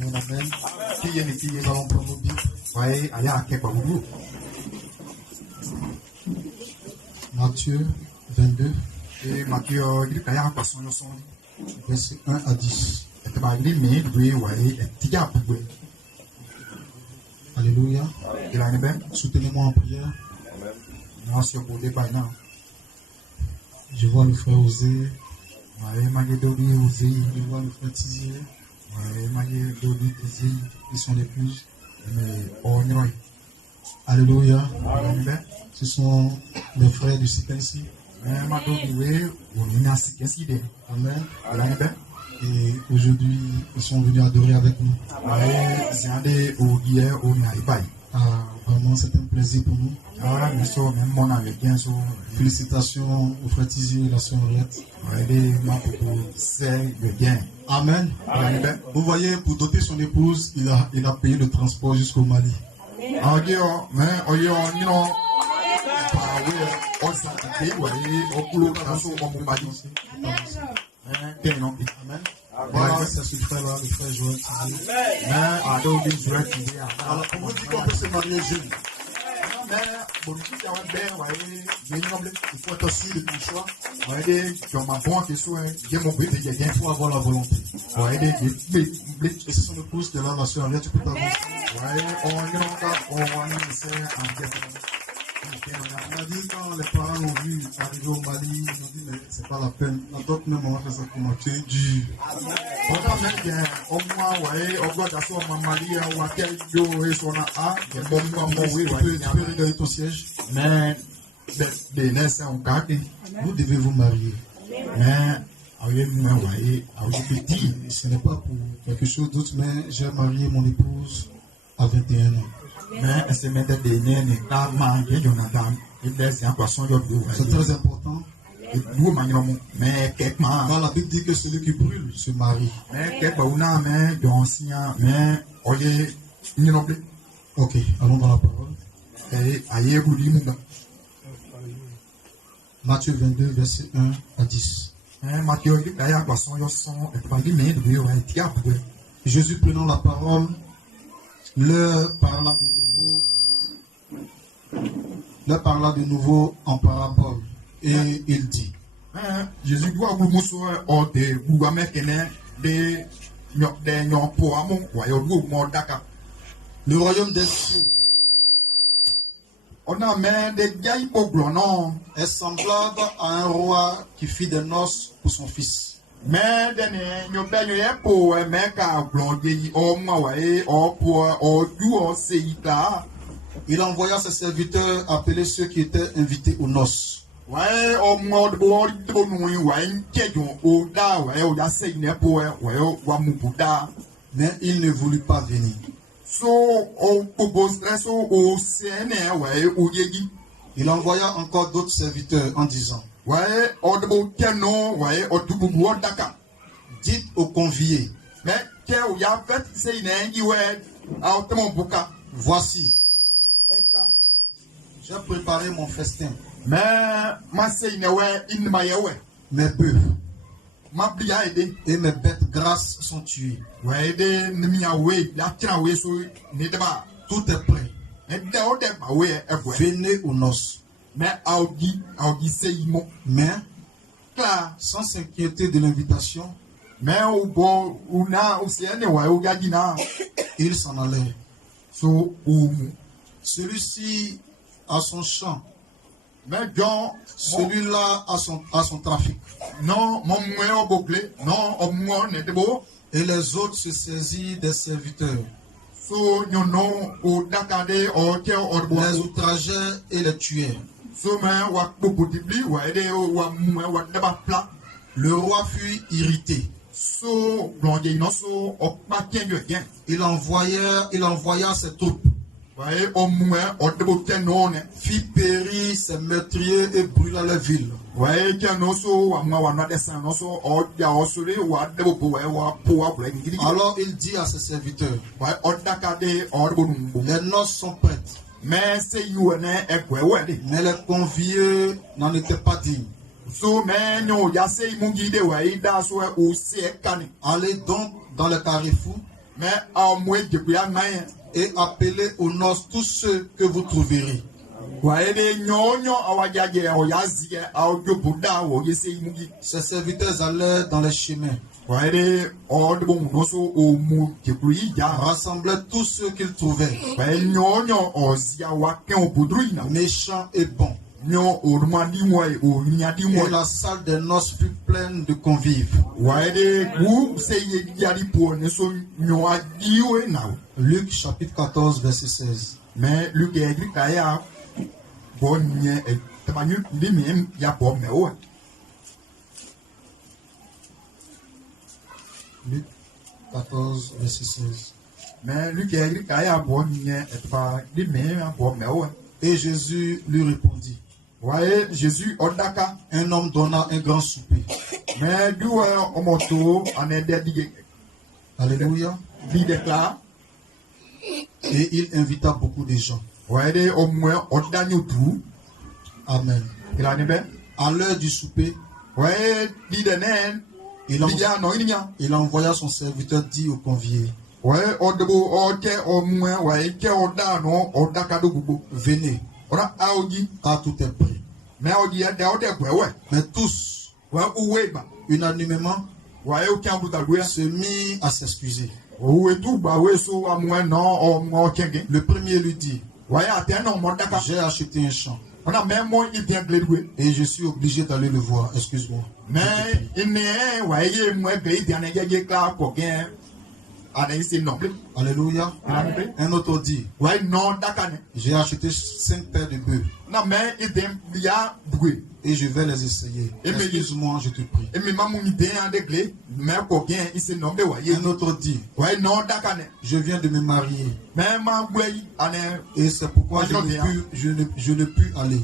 Amen, amen. Nous allons prendre nos Bibles. Matthieu 22, verset 1 à 10. Alléluia. Soutenez-moi en prière. Je vois le frère Osé. Je vois le frère Tizier. Et son épouse. Alléluia. Ce sont les frères du CKC. Amen. Et aujourd'hui, ils sont venus adorer avec nous. Vraiment, c'est un plaisir pour nous. Félicitations au frère Tizier et la sœur Henriette. Amen. Vous voyez, pour doter son épouse, il a payé le transport jusqu'au Mali. Amen. Voilà, c'est ce frère-là, le frère Joël Tizier. Alors, on dit qu'on peut se marier jeune. Il faut être sûr de ton choix. Il faut avoir la volonté. Et c'est son épouse qui est là, la soeur Henriette, tu peux t'avancer. On a dit quand les parents l'ont vu arriver au Mali, ils ont dit mais c'est pas la peine. La doc même on va faire ça comment tu es dur. Tu peux regarder ton siège. Vous devez vous marier. Ce n'est pas pour quelque chose d'autre, mais j'ai marié mon épouse à 21 ans. C'est très important. Quand la Bible dit que celui qui brûle se marie. Ok, allons dans la parole. Matthieu 22, verset 1 à 10. Jésus prenant la parole, leur parla de nouveau en parabole. Et il dit, le royaume des cieux est semblable à un roi qui fit des noces pour son fils. Il envoya ses serviteurs appeler ceux qui étaient invités aux noces. Mais il ne voulut pas venir. Il envoya encore d'autres serviteurs en disant, dites aux conviés, voici, j'ai préparé mon festin. Mes bœufs et mes bêtes grasses sont tuées. Tout est prêt. Venez aux noces. Mais sans s'inquiéter de l'invitation, il s'en allait. Celui-ci a son champ. Celui-là a son trafic. Et les autres se saisissent des serviteurs. Les outrageurs et les tueurs. Le roi fut irrité. Il envoya ses troupes. Fit périr ses meurtriers et brûla la ville. Alors il dit à ses serviteurs, les noces sont prêtes. Mais les conviés n'en étaient pas dignes. Allez donc dans le carrefour et appelez au nord tous ceux que vous trouverez. Ses serviteurs allèrent dans les chemins, rassemblaient tous ceux qu'ils trouvaient, méchants et bons. Et la salle des noces fut pleine de convives. Luc chapitre 14 verset 16. Luc 14 verset 16. Et Jésus lui répondit. Un homme donna un grand souper. Alléluia. Et il invita beaucoup de gens. Amen. À l'heure du souper, il envoya son serviteur dire aux conviés, venez, car tout est prêt. Mais tous, unanimement, se mit à s'excuser. Le premier lui dit, j'ai acheté un champ et je suis obligé d'aller le voir. Excuse-moi. Alléluia. Un autre dit, j'ai acheté 5 paires de bœufs et je vais les essayer. Excuse-moi, je te prie. Un autre dit, je viens de me marier et c'est pourquoi je ne puis aller.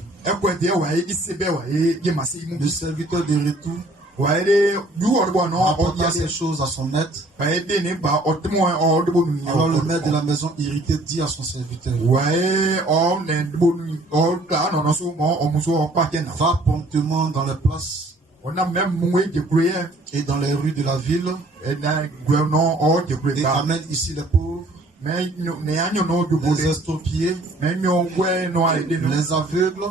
Le serviteur de retour apporta ces choses à son maître. Alors le maître de la maison irrité dit à son serviteur, va promptement dans les places et dans les rues de la ville et amène ici les pauvres, les estropiés, les aveugles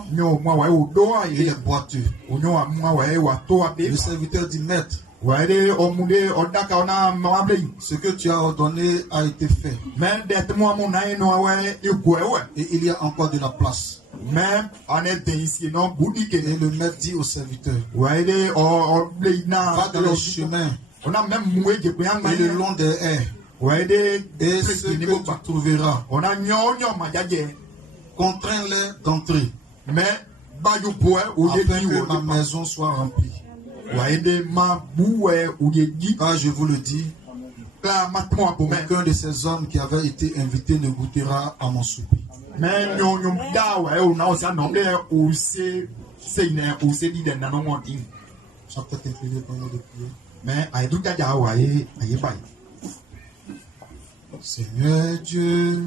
et les boiteux. Le serviteur dit, maître, ce que tu as ordonné a été fait. Et il y a encore de la place. Et le maître dit au serviteur, va dans les chemins et le long des haies. Et ce que tu trouveras, contrains-les d'entrer, afin que ma maison soit remplie. Car je vous le dis, aucun de ces hommes qui avaient été invités ne goûtera à mon souper. Seigneur Dieu,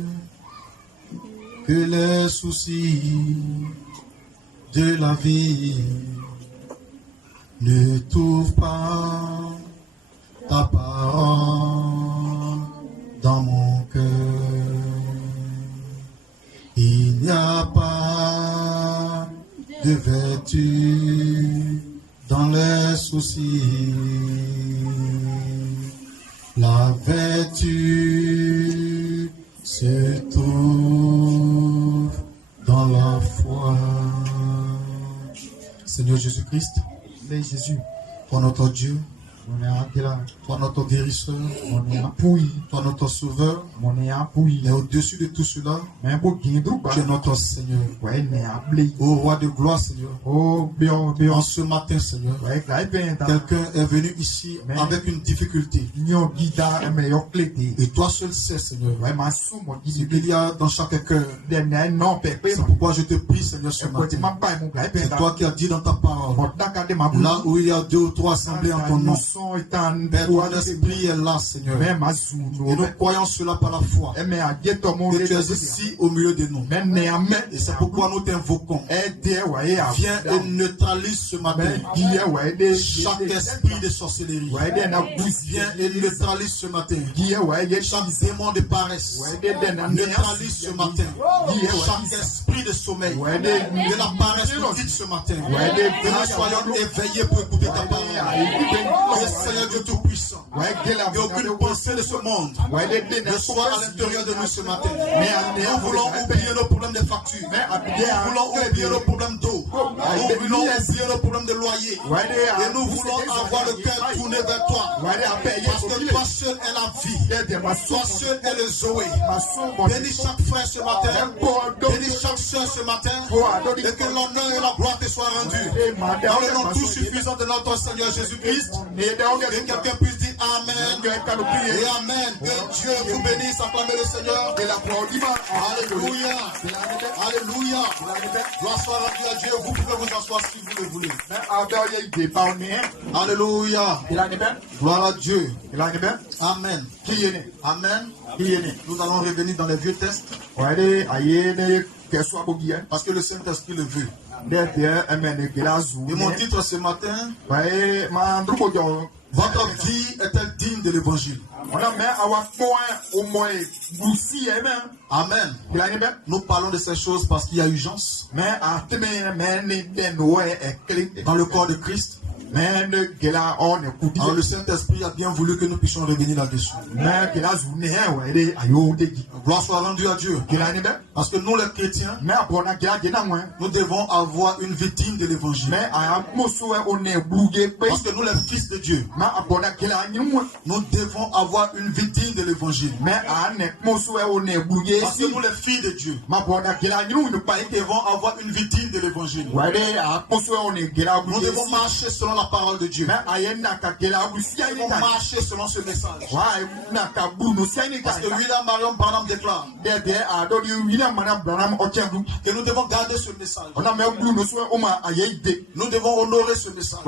que les soucis de la vie ne trouvent pas ta parole dans mon cœur. Il n'y a pas de vertu dans les soucis. La vertu se trouve dans la foi. Seigneur Jésus-Christ, toi notre Dieu, toi notre guérisseur, toi notre sauveur, et au-dessus de tout cela, tu es notre Seigneur. Ô roi de gloire, Seigneur, en ce matin, Seigneur, quelqu'un est venu ici avec une difficulté. Et toi seul sais, Seigneur, ce qu'il y a dans chaque cœur. C'est pourquoi je te prie, Seigneur, ce matin. C'est toi qui as dit dans ta parole, là où il y a 2 ou 3 assemblés en ton nom, Père, ton esprit est là, Seigneur. Et nous croyons cela par la foi. Que tu es ici au milieu de nous. Et c'est pourquoi nous t'invoquons. Viens et neutralise ce matin chaque esprit de sorcellerie. Viens et neutralise ce matin chaque démon de paresse. Neutralise ce matin chaque esprit de sommeil, de la paresse nous quitte ce matin. Que nous soyons éveillés pour écouter ta parole. Que Seigneur Dieu Tout-Puissant, qu'aucune pensée de ce monde ne soit à l'intérieur de nous ce matin. Nous voulons oublier nos problèmes de facture. Nous voulons oublier nos problèmes d'eau. Nous voulons oublier nos problèmes de loyer. Et nous voulons avoir le cœur tourné vers toi. Parce que toi seul est la vie. Toi seul est le Zoé. Bénis chaque frère ce matin. Bénis chaque soeur ce matin. Et que l'honneur et la gloire te soient rendus. Dans le nom tout suffisant de notre Seigneur Jésus-Christ. Que quelqu'un puisse dire Amen. Et Amen. Que Dieu vous bénisse. Acclamez le Seigneur. Alléluia. Alléluia. Gloire soit rendue à Dieu. Vous pouvez vous asseoir si vous le voulez. Alléluia. Gloire à Dieu. Amen. Amen. Nous allons revenir dans les vieux textes. Parce que le Saint-Esprit le veut. Et mon titre ce matin, votre vie est-elle digne de l'évangile? Amen. Nous parlons de ces choses parce qu'il y a urgence dans le corps de Christ. Alors le Saint-Esprit a bien voulu que nous puissions revenir là-dessus. Gloire soit rendue à Dieu. Parce que nous les chrétiens, nous devons avoir une vie digne de l'évangile. Parce que nous les fils de Dieu, nous devons avoir une vie digne de l'évangile. Parce que nous les filles de Dieu, nous devons avoir une vie digne de l'évangile. Nous devons marcher selon la parole de Dieu. Nous devons marcher selon ce message. Parce que William Marion Branham déclare que nous devons garder ce message. Nous devons honorer ce message.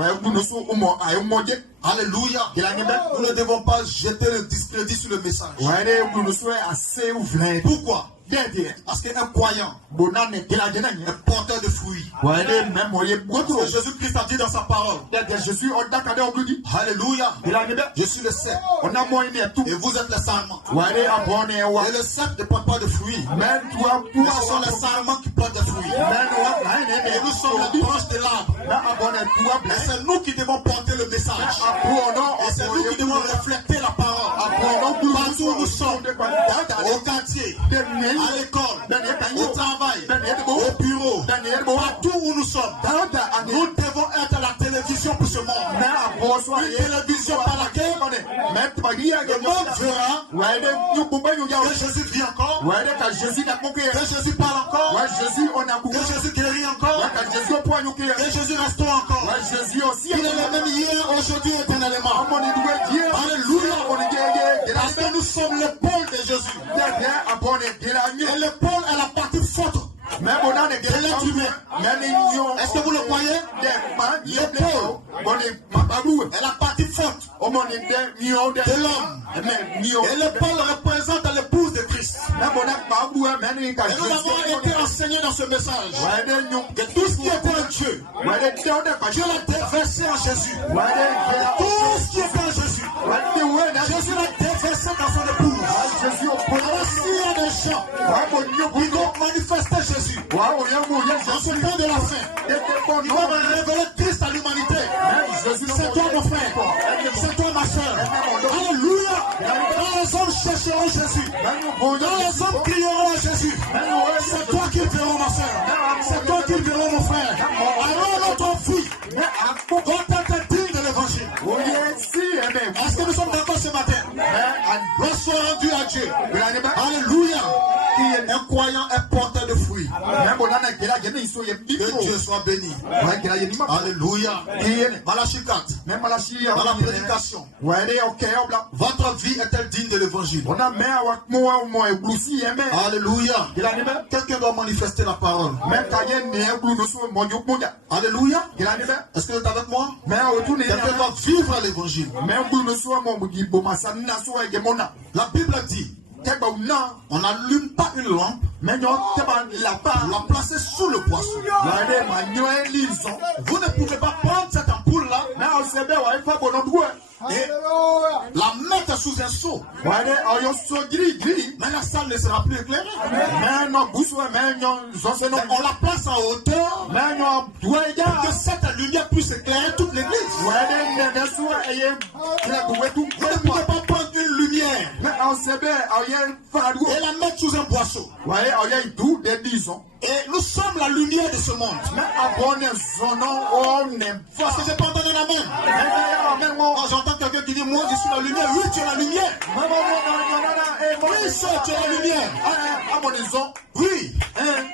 Alléluia. Nous ne devons pas jeter le discrédit sur le message. Pourquoi? Parce qu'un croyant est porteur de fruits. Que Jésus-Christ a dit dans sa parole. Alléluia. Je suis le cep. Et vous êtes les sarments. Et le cep ne porte pas de fruits. Mais ce sont les sarments qui portent des fruits. Et nous sommes les branches de l'arbre. Et c'est nous qui devons porter le message. Et c'est nous qui devons refléter la parole. Partout où nous sommes, au quartier, à l'école, au travail, au bureau, partout où nous sommes, nous devons être à la télévision pour ce monde. Une télévision par laquelle le monde verra que Jésus vit encore, que Jésus parle encore, que Jésus guérit encore, que Jésus restaure encore. Il est le même hier, aujourd'hui, éternellement. Alléluia. Parce que nous sommes le pôle de Jésus. Et le pôle est la partie forte de l'être humain. Est-ce que vous le croyez? Le pôle est la partie forte de l'homme. Et le pôle représente l'épouse de Christ. Et nous avons été enseignés dans ce message que tout ce qui était en Dieu, Dieu l'a déversé en Jésus. Tout ce qui était en Jésus, Jésus l'a déversé dans son épouse. Alors s'il y a des gens qui vont manifester Jésus en ce temps de la fin, ils vont révéler Christ à l'humanité. C'est toi mon frère, c'est toi ma soeur. Alléluia. Quand les hommes chercheront Jésus, quand les hommes crieront à Jésus, c'est toi qu'ils verront ma soeur, c'est toi qu'ils verront mon frère. Alors notre vie doit être digne de l'évangile. Est-ce que nous sommes d'accord ce matin? Gloire soit rendue à Dieu. Alléluia. Un croyant est porteur de fruits. Que Dieu soit béni. Alléluia. Malachie 4. Dans la prédication. Votre vie est-elle digne de l'évangile? Alléluia. Quelqu'un doit manifester la parole. Alléluia. Est-ce que vous êtes avec moi? Quelqu'un doit vivre l'évangile. La Bible dit, on n'allume pas une lampe pour la placer sous le poisson. Vous ne pouvez pas prendre cette ampoule-là et la mettre sous un seau. Mais la salle ne sera plus éclairée. On la place en hauteur pour que cette lumière puisse éclairer toute l'église. Vous ne pouvez pas prendre une lumière et la mettre sous un boisseau. Et nous sommes la lumière de ce monde. Parce que je peux entendre un amen. J'entends quelqu'un qui dit, moi je suis la lumière. Oui, tu es la lumière. Oui, ça, tu es la lumière. Oui,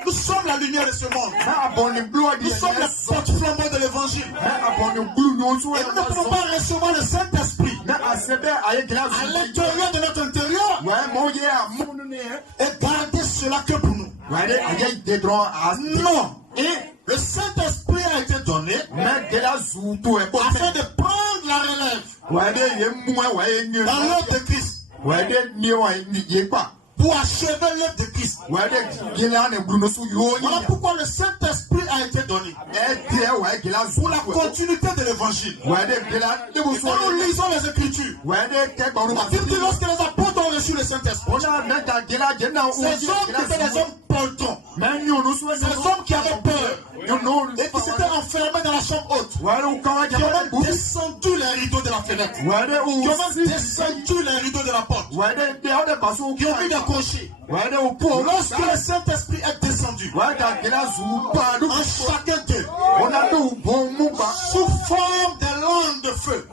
nous sommes la lumière de ce monde. Nous sommes la porte-flambeau de l'évangile. Et nous ne pouvons pas recevoir le Saint-Esprit à l'intérieur de notre intérieur et garder cela que pour nous. Non. Et le Saint-Esprit a été donné afin de prendre la relève dans l'œuvre de Christ. Pour achever l'œuvre de Christ. Voilà pourquoi le Saint-Esprit a été donné. Pour la continuité de l'évangile. Et quand nous lisons les Écritures, la Bible dit lorsque les apôtres ont reçu le Saint-Esprit, ces hommes qui étaient des hommes poltrons, ces hommes qui avaient peur et qui s'étaient enfermés dans la chambre haute, qui ont descendu les rideaux de la fenêtre, qui ont descendu les rideaux de la porte, qui ont mis des cochers. Lorsque le Saint-Esprit est descendu en chacun d'eux, sous forme de langues de feu,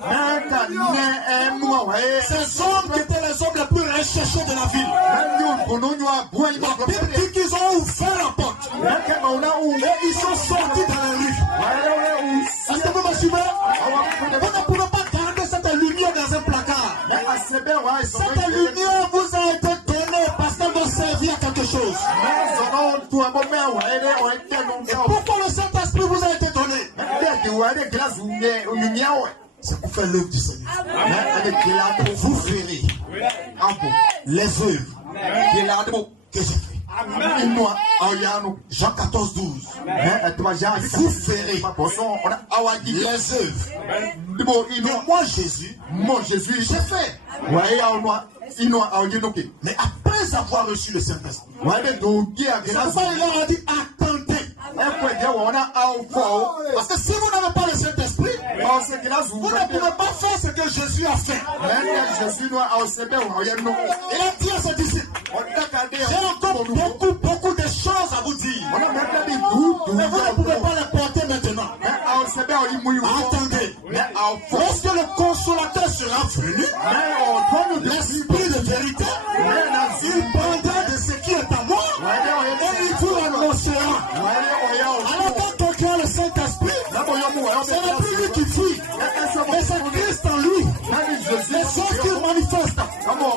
ces hommes qui étaient les hommes les plus recherchés de la ville, la Bible dit qu'ils ont ouvert la porte et ils sont sortis dans la rue. Est-ce que vous me suivez? Vous ne pouvez pas garder cette lumière dans un placard. Cette lumière vous a été donnée parce qu'elle doit servir à quelque chose. Et pourquoi le Saint-Esprit vous a été donné? C'est pour faire l'œuvre du Seigneur. Vous verrez les œuvres que j'ai fait. Jean 14, 12. Vous verrez les œuvres que moi Jésus j'ai fait. Mais après avoir reçu le Saint-Esprit, c'est pourquoi il leur a dit attendez. Parce que si vous n'avez pas le Saint-Esprit, vous ne pouvez pas faire ce que Jésus a fait. Il a dit à ses disciples, j'ai encore beaucoup de choses à vous dire, mais vous ne pouvez pas les porter maintenant. Attendez, lorsque le consolateur sera venu, l'Esprit de vérité, il prendra de ce qui est à moi et il vous annoncera. Alors quand quelqu'un a le Saint-Esprit, ce n'est plus lui qui fuit, mais c'est Christ en lui. Les choses qu'il manifeste,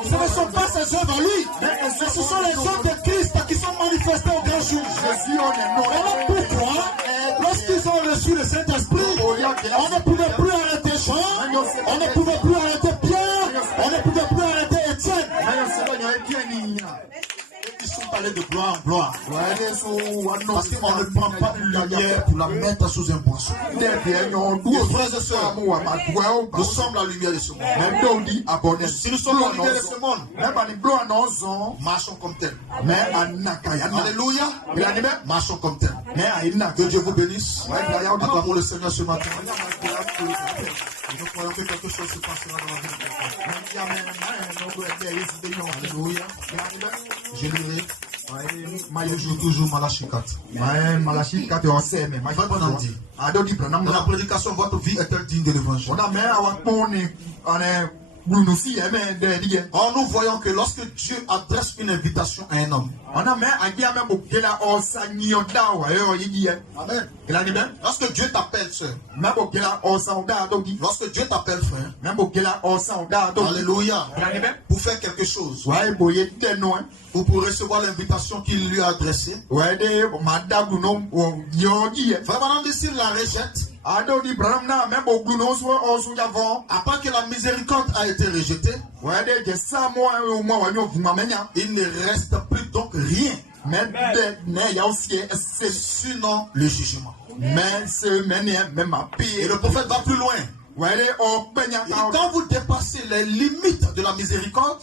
ce ne sont pas ses œuvres en lui, mais ce sont les œuvres de Christ qui sont manifestées au grand jour. Voilà pourquoi, lorsqu'ils ont reçu le Saint-Esprit, on ne pouvait plus arrêter Jean, on ne pouvait plus arrêter Pierre, on ne pouvait plus arrêter Étienne. Ils sont allés de gloire en gloire. Parce qu'on ne prend pas une lumière pour la mettre sous un boisseau. Frères et sœurs, nous sommes la lumière de ce monde. Si nous sommes la lumière de ce monde, marchons comme tel. Alléluia. Marchons comme tel. Que Dieu vous bénisse. Acclamons le Seigneur ce matin. Nous croyons que quelque chose se passera dans la vie. Alléluia. Je lirai toujours Malachie 4. Dans la prédication, votre vie est-elle digne de l'évangile? Or, nous voyons que lorsque Dieu adresse une invitation à un homme, Amen. Lorsque Dieu t'appelle, sœur, lorsque Dieu t'appelle, frère, alléluia, pour faire quelque chose, ou pour recevoir l'invitation qu'il lui a adressée, vraiment, s'il la rejette, après que la miséricorde a été rejetée, il ne reste plus donc rien, sinon le jugement. Et le prophète va plus loin. Et quand vous dépassez les limites de la miséricorde,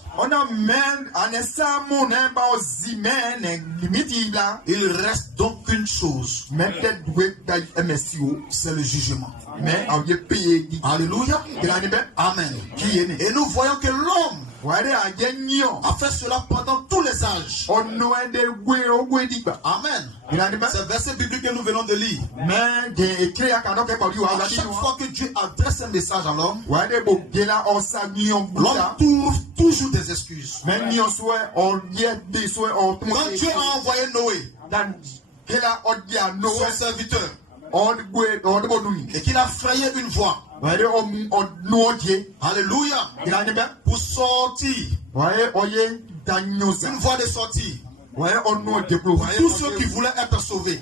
il reste donc une chose, c'est le jugement. Alléluia. Amen. Et nous voyons que l'homme a fait cela pendant tous les âges. Amen. C'est le verset biblique que nous venons de lire. À chaque fois que Dieu adresse un message à l'homme, l'homme trouve toujours des excuses. Quand Dieu a envoyé Noé, son serviteur, et qu'il a frayé une voie, alléluia, pour sortir, une voie de sortie, tous ceux qui voulaient être sauvés.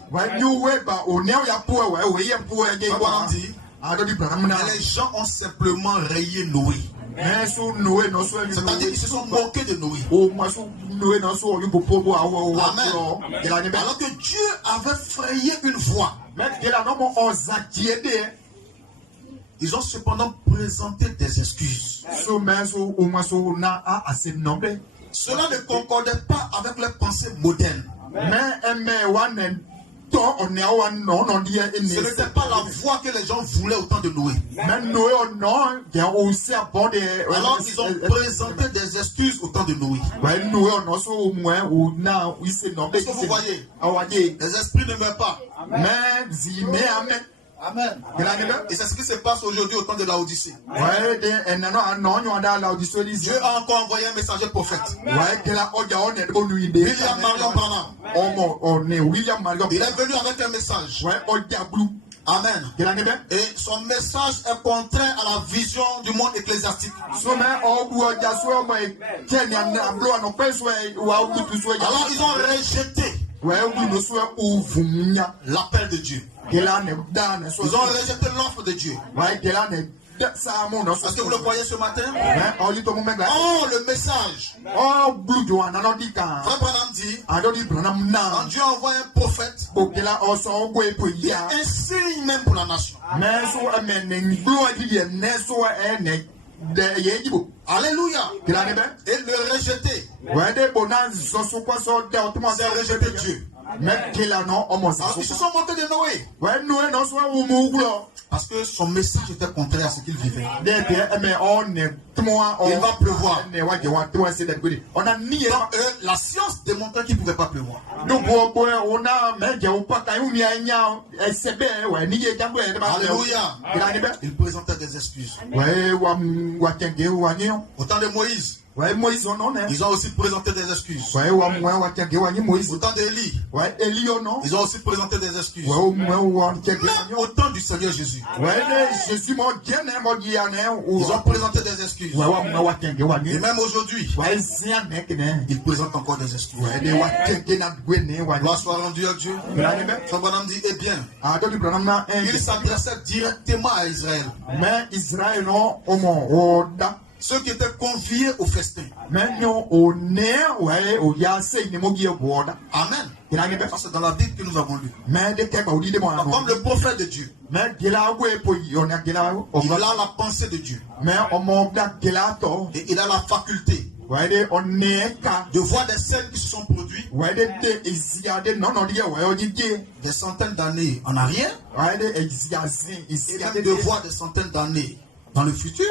Les gens ont simplement rayé Noé. C'est-à-dire qu'ils se sont moqués de Noé. Amen. Alors que Dieu avait frayé une voie, ils ont cependant présenté des excuses. Cela ne concordait pas avec leurs pensées modernes. Ce n'était pas la voie que les gens voulaient au temps de Noé. Alors ils ont présenté des excuses au temps de Noé. Est-ce que vous voyez? Les esprits ne meurent pas. Amen. Et c'est ce qui se passe aujourd'hui au temps de Laodicée. Dieu a encore envoyé un messager prophète. William Marion Branham. Il est venu avec un message. Amen. Et son message est contraire à la vision du monde ecclésiastique. Alors ils ont rejeté l'appel de Dieu. Ils ont rejeté l'offre de Dieu. Est-ce que vous le voyez ce matin? Oh, le message. Frère Branham dit, quand Dieu envoie un prophète, il y a un signe même pour la nation. Alléluia. Et le rejeter, c'est rejeter Dieu. Alors, ils se sont moqués de Noé. Parce que son message était contraire à ce qu'il vivait. Il va pleuvoir. La science démontrait qu'il ne pouvait pas pleuvoir. Alléluia. Il présentait des excuses. Au temps de Moïse, ils ont aussi présenté des excuses. Au temps d'Élie, ils ont aussi présenté des excuses. Même au temps du Seigneur Jésus, ils ont présenté des excuses. Et même aujourd'hui, ils présentent encore des excuses. Gloire soit rendue à Dieu. Frère Branham dit, eh bien, il s'adressait directement à Israël. Ceux qui étaient conviés au festin. Amen. Ça, c'est dans la Bible que nous avons lu. Comme le prophète de Dieu, il a la pensée de Dieu. Et il a la faculté de voir des scènes qui se sont produites des centaines d'années en arrière, et même de voir des centaines d'années dans le futur.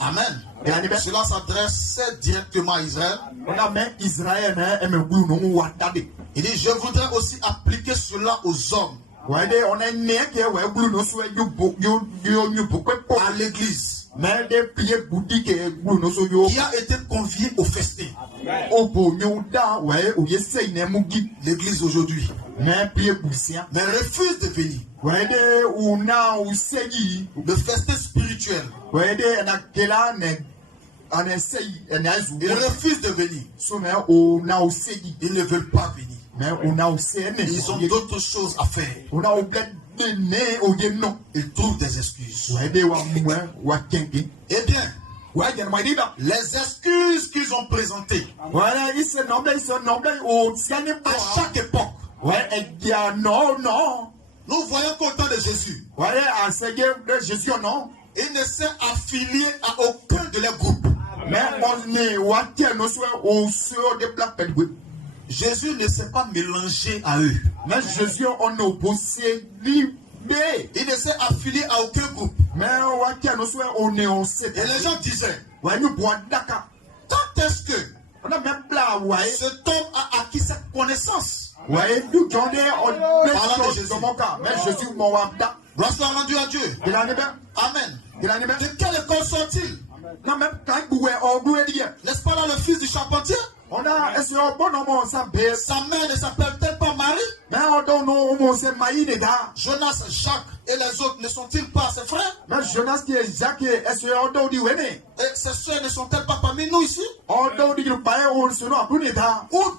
Amen. Cela s'adressait directement à Israël. Il dit, je voudrais aussi appliquer cela aux hommes. on est né qui est bleu no so à l'église mais des pieds bouddhiques bleu no so yo qui a été convié au festin. L'église aujourd'hui mais pieds boussien mais refuse de venir. Le festin spirituel. Ils refusent de venir. Ils ne veulent pas venir. Ils ont d'autres choses à faire. Ils trouvent des excuses. Eh bien, les excuses qu'ils ont présentées à chaque époque, nous voyons qu'au temps de Jésus, il ne s'est affilié à aucun de leurs groupes. Jésus ne s'est pas mélangé à eux. Il ne s'est affilié à aucun groupe. Et les gens disaient, quand est-ce que cet homme a acquis cette connaissance? Gloire soit rendue à Dieu. Amen. De quelle école sont-ils? N'est-ce pas là le fils du charpentier? Sa mère ne s'appelle-t-elle pas Marie? Jonas, Jacques et les autres ne sont-ils pas ses frères? Et ses soeurs ne sont-elles pas parmi nous ici? Où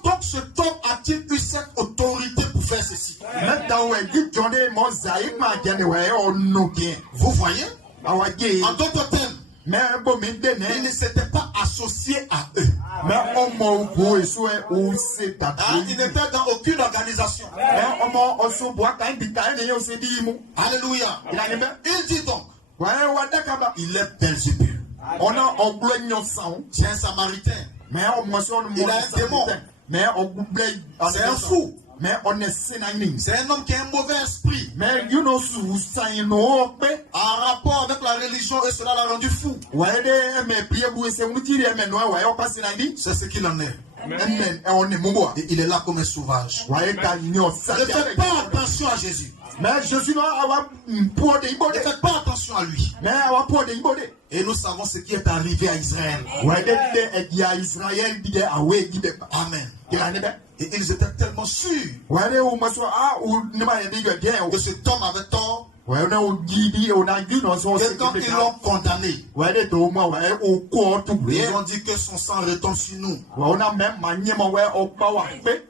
donc cet homme a-t-il eu cette autorité pour faire ceci? Vous voyez? En d'autres termes, il ne s'était pas associé à eux. Il n'était dans aucune organisation. Alléluia. Il dit donc, il est Belzébul. C'est un Samaritain. Il a un démon. C'est un fou. C'est un homme qui a un mauvais esprit. En rapport avec la religion, et cela l'a rendu fou. C'est ce qu'il en est. Et il est là comme un sauvage. Ne faites pas attention à Jésus. Ne faites pas attention à lui. Et nous savons ce qui est arrivé à Israël. Amen. Et ils étaient tellement sûrs que cet homme avait tort. Que quand ils l'ont condamné, ils ont dit que son sang retombe sur nous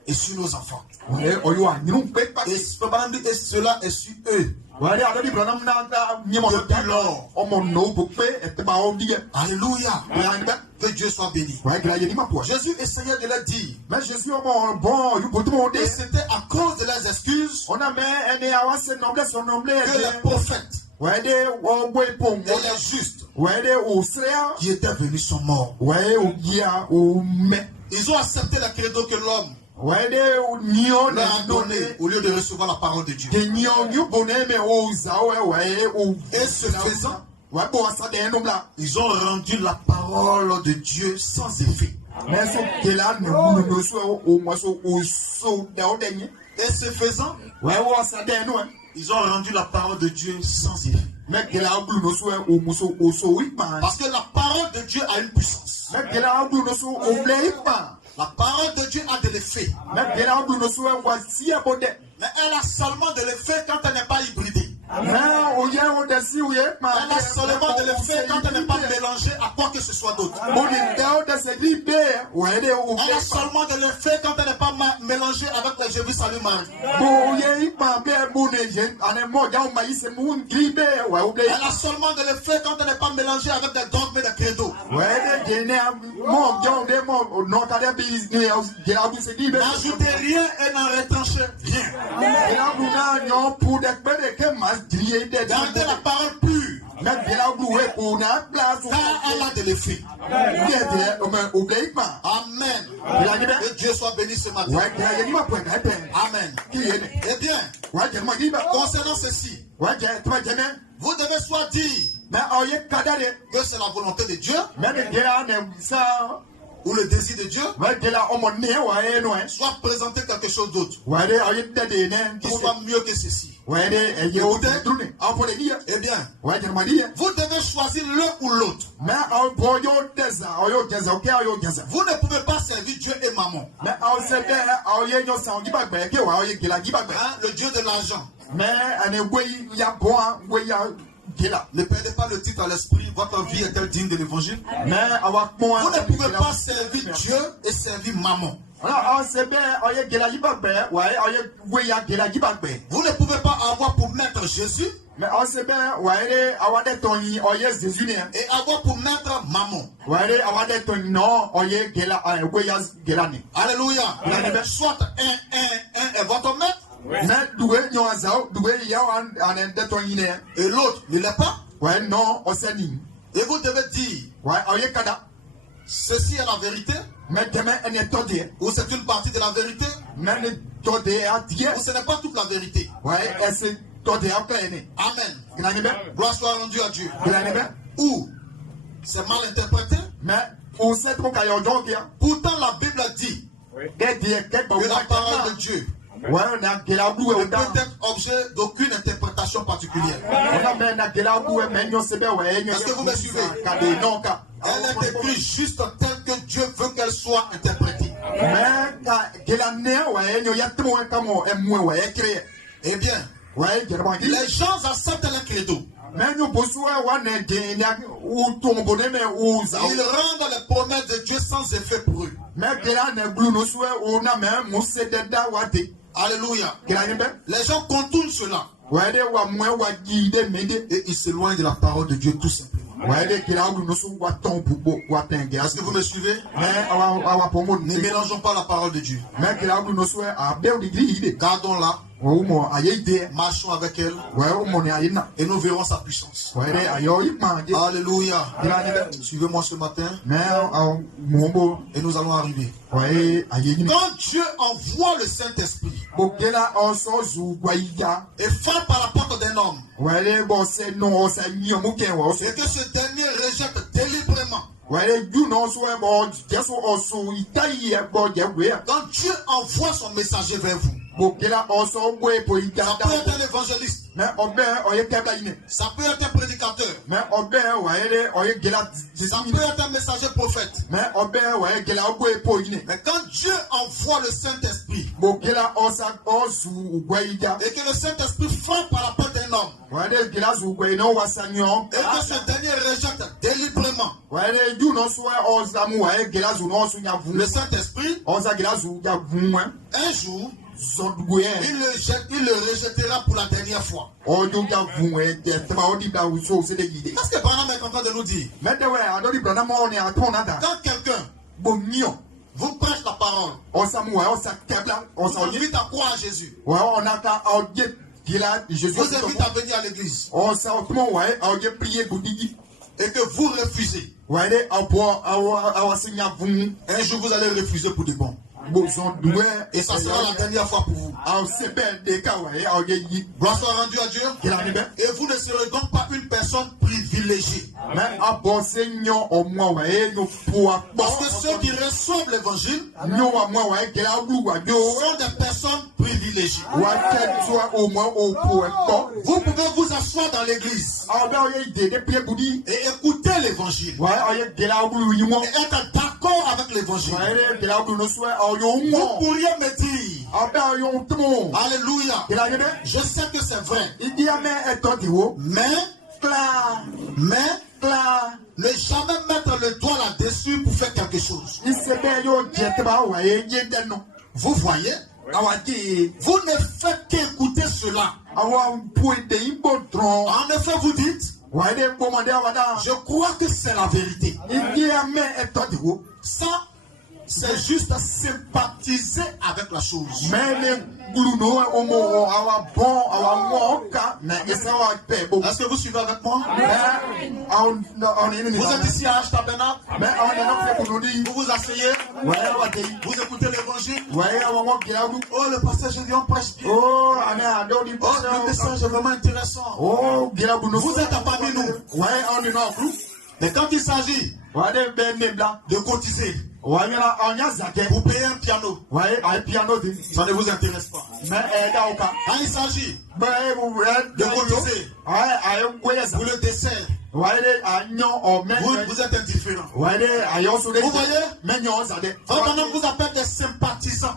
et sur nos enfants. Et cela est sur eux. Depuis lors. Alléluia. Que Dieu soit béni. Jésus essayait de leur dire. Et c'était à cause de leurs excuses que les prophètes et les justes qui étaient venus sont morts. Ils ont accepté la credo que l'homme leur a donné au lieu de recevoir la parole de Dieu. Et ce faisant, ils ont rendu la parole de Dieu sans effet. Et ce faisant, ils ont rendu la parole de Dieu sans effet. Parce que la parole de Dieu a une puissance. La parole de Dieu a de l'effet. Mais elle a seulement de l'effet quand elle n'est pas hybridée. Elle a seulement de l'effet quand elle n'est pas mélangée à quoi que ce soit d'autre. Elle a seulement de l'effet quand elle n'est pas mélangée avec les Jésus Salut Marie. Elle a seulement de l'effet quand elle n'est pas mélangée avec des dogmes et des credos. N'ajoutez rien et n'en retranchez rien. Gardez la parole pure. Car elle a de l'effet. Amen. Que Dieu soit béni ce matin. Amen. Eh bien, concernant ceci, vous devez soit dire que c'est la volonté de Dieu ou le désir de Dieu, soit présenter quelque chose d'autre qui soit mieux que ceci. Eh bien, vous devez choisir l'un ou l'autre. Vous ne pouvez pas servir Dieu et maman. Le Dieu de l'argent. Ne perdez pas le titre à l'esprit. Votre vie est-elle digne de l'évangile? Vous ne pouvez pas servir Dieu et servir maman. Vous ne pouvez pas avoir pour maître Jésus et avoir pour maître maman. Alléluia. Soit un est votre maître et l'autre ne l'est pas. Et vous devez dire ceci est la vérité ou c'est une partie de la vérité ou ce n'est pas toute la vérité. Amen. Gloire soit rendue à Dieu. Ou c'est mal interprété. Pourtant la Bible dit que la parole de Dieu ne peut être objet d'aucune interprétation particulière. Est-ce que vous me suivez? Elle est écrite juste telle que Dieu veut qu'elle soit interprétée. Eh bien, les gens acceptent les credos. Ils rendent les promesses de Dieu sans effet pour eux. Alléluia. Les gens contournent cela et ils s'éloignent de la parole de Dieu tout simplement. Est-ce que vous me suivez? Ne mélangeons pas la parole de Dieu. Gardons-la. Marchons avec elle et nous verrons sa puissance. Alléluia. Suivez-moi ce matin et nous allons arriver. Quand Dieu envoie le Saint-Esprit et frappe par la porte d'un homme et que ce dernier rejette délibérément, quand Dieu envoie son messager vers vous, ça peut être un évangéliste, ça peut être un prédicateur, ça peut être un messager prophète. Mais quand Dieu envoie le Saint-Esprit et que le Saint-Esprit frappe par la porte d'un homme et que ce dernier rejette délibérément, le Saint-Esprit un jour il le rejettera pour la dernière fois. Qu'est-ce que Branham est en train de nous dire? Quand quelqu'un vous prêche la parole, vous invite à croire à Jésus, vous invite à venir à l'église et que vous refusez, un jour vous allez refuser pour de bon. Et ça sera la dernière fois pour vous. Gloire soit rendue à Dieu. Et vous ne serez donc pas une personne privilégiée. Parce que ceux qui reçoivent l'évangile sont des personnes privilégiées. Vous pouvez vous asseoir dans l'église et écouter l'évangile et être d'accord avec l'évangile. Vous pourriez me dire alléluia, je sais que c'est vrai, mais ne jamais mettre le doigt là-dessus pour faire quelque chose. Vous voyez, vous ne faites qu'écouter cela. En effet, vous dites, je crois que c'est la vérité. Ça, c'est juste sympathiser avec la chose. Est-ce que vous suivez avec moi? Vous êtes ici à H-Tabernacle, vous vous asseyez, vous écoutez l'évangile. Oh, le pasteur Gédéon prêche bien. Oh, le message est vraiment intéressant. Vous êtes parmi nous. Mais quand il s'agit de cotiser, Vous payez un piano. Ça ne vous intéresse pas. Quand il s'agit de cotiser pour le dessert, vous êtes indifférent. Vous voyez, votre nom vous appelle des sympathisants.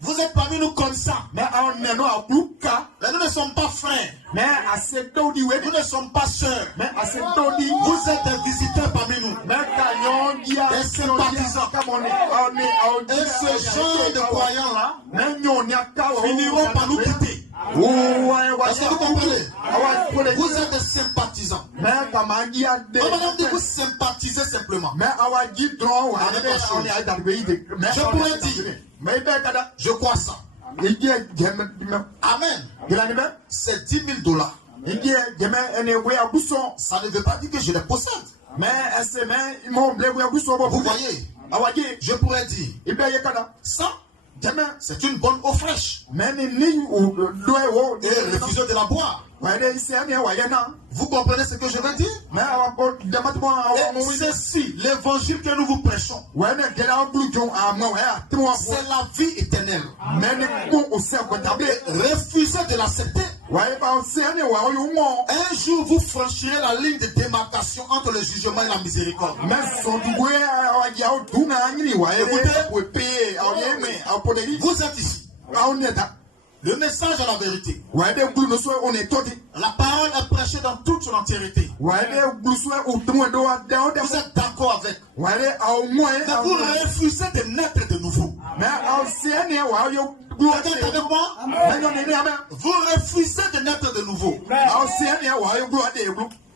Vous êtes parmi nous comme ça. Mais nous ne sommes pas frères. Nous ne sommes pas sœurs. Vous êtes des visiteurs parmi nous. Des sympathisants. Et ce genre de croyants-là finiront par nous quitter. Est-ce que vous comprenez? Vous êtes des sympathisants. Madame dit vous sympathisez simplement. Je pourrais dire, je crois ça. Amen. C'est $10,000. Ça ne veut pas dire que je les possède. Vous voyez, je pourrais dire, ça, c'est une bonne eau fraîche. Et refusez de la boire. Vous comprenez ce que je veux dire? Et ceci, l'évangile que nous vous prêchons, c'est la vie éternelle. Refusez de l'accepter. Un jour, vous franchirez la ligne de démarcation entre le jugement et la miséricorde. Écoutez, vous êtes ici. Le message est la vérité. La parole est prêchée dans toute son entièreté. Vous êtes d'accord avec. Mais vous refusez de naître de nouveau. Vous êtes avec moi? Vous refusez de naître de nouveau.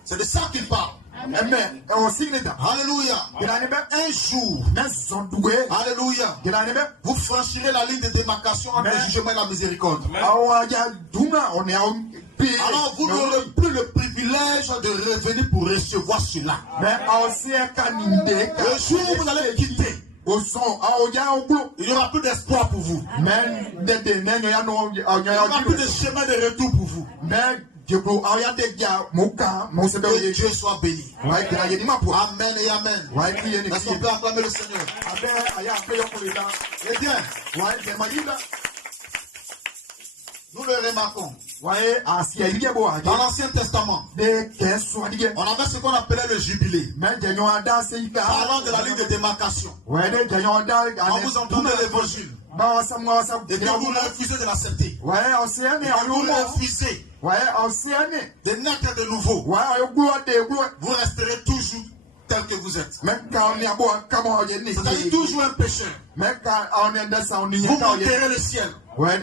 C'est de ça qu'il parle. Alléluia. Un jour, alléluia, vous franchirez la ligne de démarcation entre le jugement et la miséricorde. Alors vous n'aurez plus le privilège de revenir pour recevoir cela. Le jour où vous allez quitter, il n'y aura plus d'espoir pour vous. Il n'y aura plus de chemin de retour pour vous. Que Dieu soit béni. Amen et amen. Est-ce qu'on peut acclamer le Seigneur? Eh bien, nous le remarquons. Dans l'Ancien Testament, on avait ce qu'on appelait le jubilé. Parlant de la ligne de démarcation. Quand vous entendez l'évangile, et bien vous refusez de l'accepter. Et vous refusez de naître de nouveau. Vous resterez toujours tel que vous êtes. C'est-à-dire toujours un pécheur. Vous monterez le ciel. C'est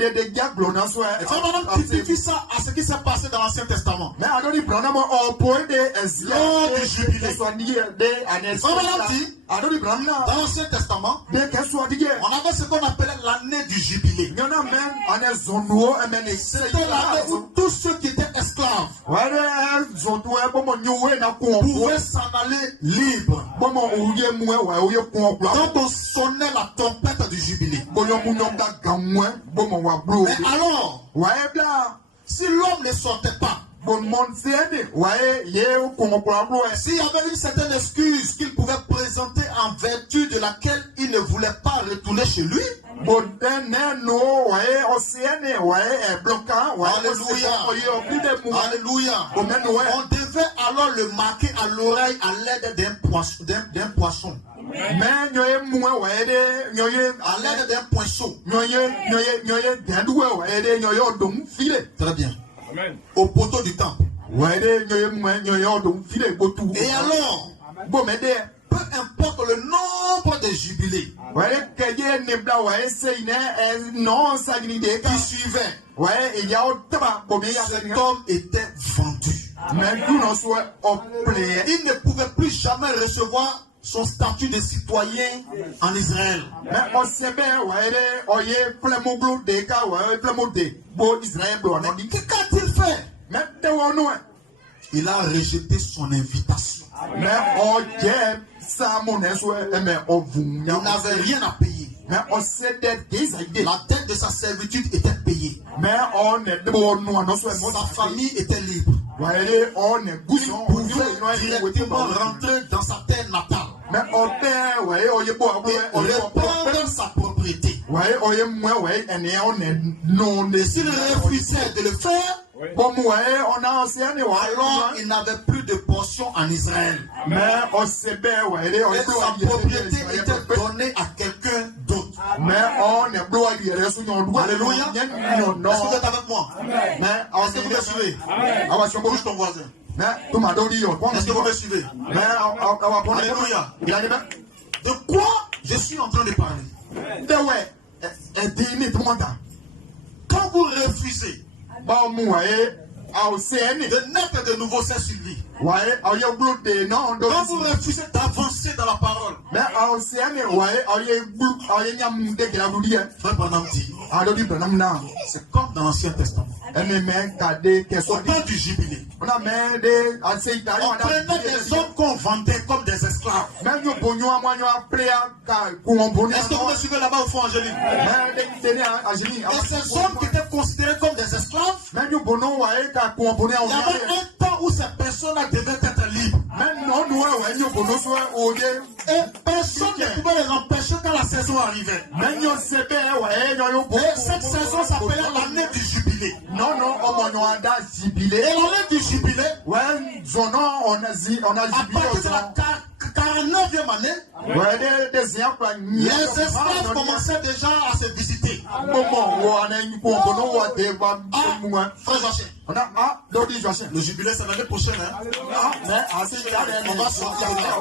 madame qui typifie ça à ce qui s'est passé dans l'Ancien Testament. Lors du jubilé. C'est madame dit, dans l'Ancien Testament, on avait ce qu'on appelait l'année du jubilé. C'était l'année où tous ceux qui étaient esclaves pouvaient s'en aller libres. Quand on sonnait la trompette du jubilé. Mais alors, si l'homme ne sortait pas, s'il y avait une certaine excuse qu'il pouvait présenter en vertu de laquelle il ne voulait pas retourner chez lui, alléluia, on devait alors le marquer à l'oreille à l'aide d'un poisson. À l'aide d'un poinçon. Très bien. Amen. Au poteau du temple. Et alors, peu importe le nombre de jubilés qui suivaient, cet homme était vendu. Il ne pouvait plus jamais recevoir son statut de citoyen en Israël. Qu'a-t-il fait? Il a rejeté son invitation. Il n'avait rien à payer. La dette de sa servitude était payée. Sa famille était libre. pouvait directement rentrer dans sa terre natale et répandre sa propriété. Et s'il refusait de le faire, alors il n'avait plus de portion en Israël. Et sa propriété était donnée à quelqu'un d'autre. Alléluia. Est-ce que vous êtes avec moi? Est-ce que vous me suivez? Bouge ton voisin. Est-ce que vous me suivez? Alléluia. De quoi je suis en train de parler? Quand vous refusez de naître de nouveau, c'est suivi. Quand vous refusez d'avancer dans la parole, Frère Branham dit, c'est comme dans l'Ancien Testament. Au temps du jubilé, on prenait des hommes qu'on vendait comme des esclaves. Est-ce que vous me suivez là-bas au fond, Angéline? Et ces hommes qui étaient considérés comme des esclaves, il y avait un temps où ces personnes devaient être libres. Et personne ne pouvait les empêcher quand la saison arrivait. Et cette saison s'appelait l'année du jubilé. Et l'année du jubilé, à partir de la 49e année, les esclaves commençaient déjà à se visiter. Le jubilé, c'est l'année prochaine. On va sortir de là.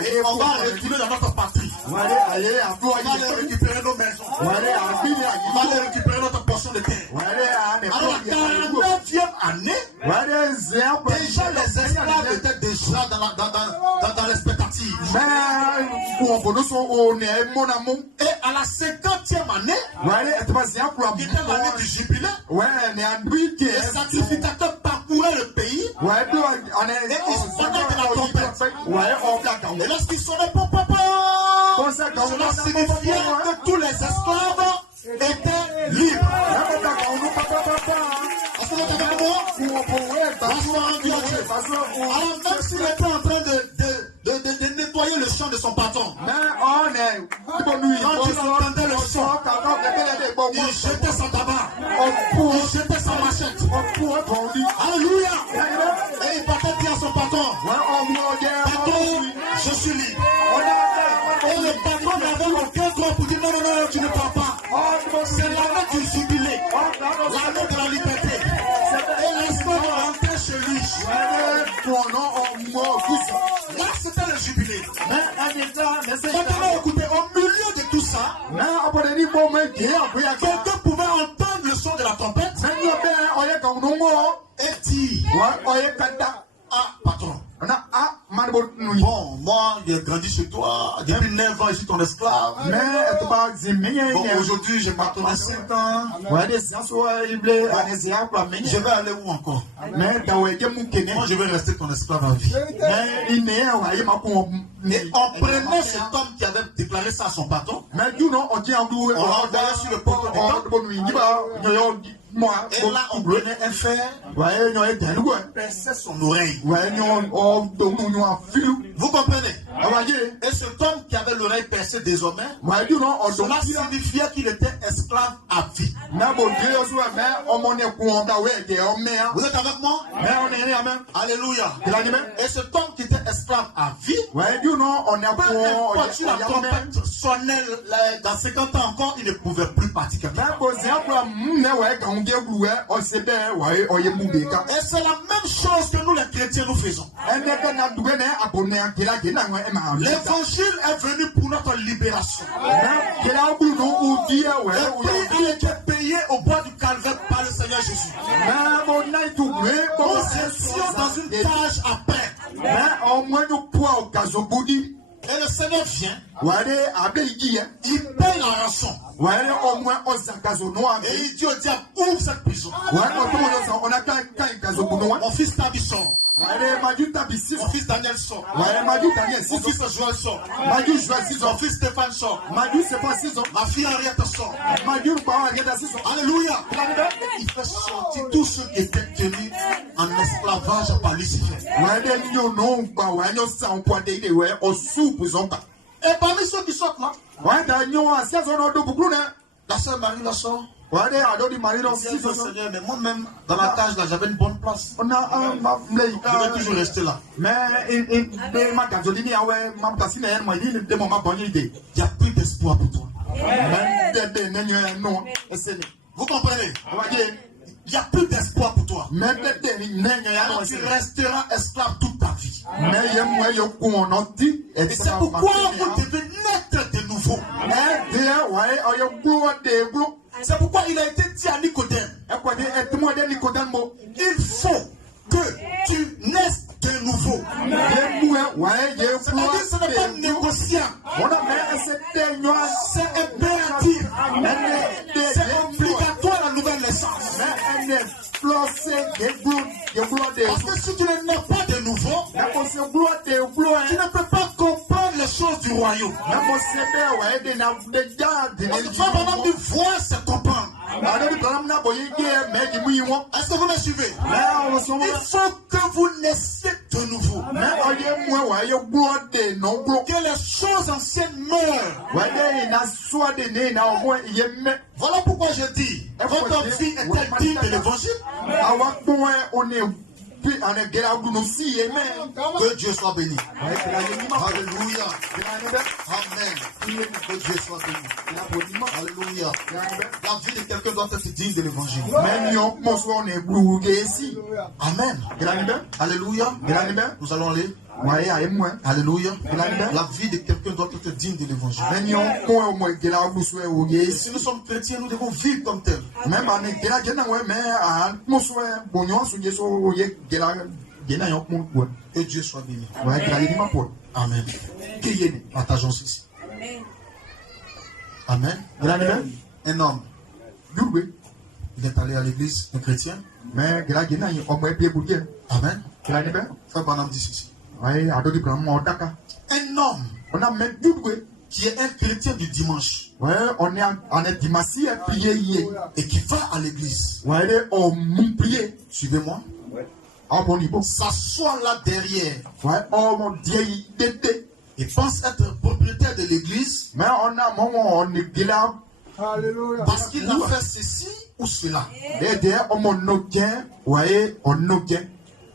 Et on va retourner dans notre patrie. On va aller récupérer nos maisons. On va aller récupérer notre portion de terre. Alors, la 49e année, déjà les esclaves étaient déjà dans l'expectative. Et à la 50e année, qui était l'année du jubilé, les sacrificateurs parcouraient le pays et ils sonnaient de la trompette. Et lorsqu'ils sonnaient papa, cela signifiait que tous les esclaves étaient libres. Est-ce que vous êtes avec moi? Alors même s'il était en train de nettoyer le champ de son patron, quand il entendait le son, il jetait son tabac, il jetait sa machette. Alléluia. Et il partait dire à son patron, patron, je suis libre. Et le patron n'avait aucun droit pour dire non, tu ne pars pas. C'est l'année du jubilé, l'année de la liberté. Et l'esclave rentrait chez lui. Là, c'était le jubilé. Maintenant, écoutez, au milieu de tout ça, quelqu'un pouvait entendre le son de la trompette et dire, ah, patron. Bon, moi, j'ai grandi chez toi. Depuis 9 ans, je suis ton esclave. Bon, aujourd'hui, j'ai pardonné 5 ans. Je vais aller où encore? Moi, je vais rester ton esclave à vie. Et on prenait cet homme qui avait déclaré ça à son patron. On l'envoyait sur le port de et là, on prenait un fer, on perçait son oreille. Vous comprenez? Et cet homme qui avait l'oreille percée désormais, cela signifiait qu'il était esclave à vie. Vous êtes avec moi? Alléluia. Et cet homme qui était esclave à vie, peu importe si la trompette sonnait dans 50 ans encore, il ne pouvait plus pratiquer. Et c'est la même chose que nous les chrétiens nous faisons. L'évangile est venu pour notre libération. Le prix a été payé au bois du calvaire par le Seigneur Jésus. Nous étions dans une cage à pain. Et le Seigneur vient, il paye la rançon. Et il dit au diable, ouvre cette prison. Mon fils Tabi sort. Mon fils Daniel sort. Mon fils Joël sort. Mon fils Stéphane sort. Ma fille Henriette sort. Alléluia. Il fait sortir tous ceux qui étaient tenus en esclavage par Lucifer. Et parmi ceux qui sortent là, la sœur Marie la sort. Seigneur, mais moi-même, dans la cage là, j'avais une bonne place. Je vais toujours rester là. Il n'y a plus d'espoir pour toi. Vous comprenez? Il n'y a plus d'espoir pour toi. Tu resteras esclave toute ta vie. Et c'est pourquoi vous devez naître de nouveau. C'est pourquoi il a été dit à Nicodème, il faut que tu naisses de nouveau. C'est-à-dire que ce n'est pas négociable. C'est impératif. C'est obligatoire la nouvelle naissance. Parce que si tu ne nais pas de nouveau, tu ne peux pas comprendre les choses du royaume. Tu vas vraiment voir, c'est comprendre. Est-ce que vous me suivez? Il faut que vous naissiez de nouveau. Que les choses anciennes meurent. Voilà pourquoi je dis, votre vie est-elle digne de l'évangile? Que Dieu soit béni. Alléluia. Amen. Que Dieu soit béni. Alléluia. La vie de quelqu'un doit être digne de l'évangile. Amen. Alléluia. Nous allons aller. Alléluia. La vie de quelqu'un doit être digne de l'évangile. Si nous sommes chrétiens, nous devons vivre comme tels. Que Dieu soit béni. Amen. Partageons ceci. Amen. Un homme. Il est allé à l'église, un chrétien. Amen. Frère Branham dit ceci. Un homme qui est un chrétien du dimanche et qui va à l'église, suivez-moi, s'assoit là derrière et pense être propriétaire de l'église parce qu'il a fait ceci ou cela.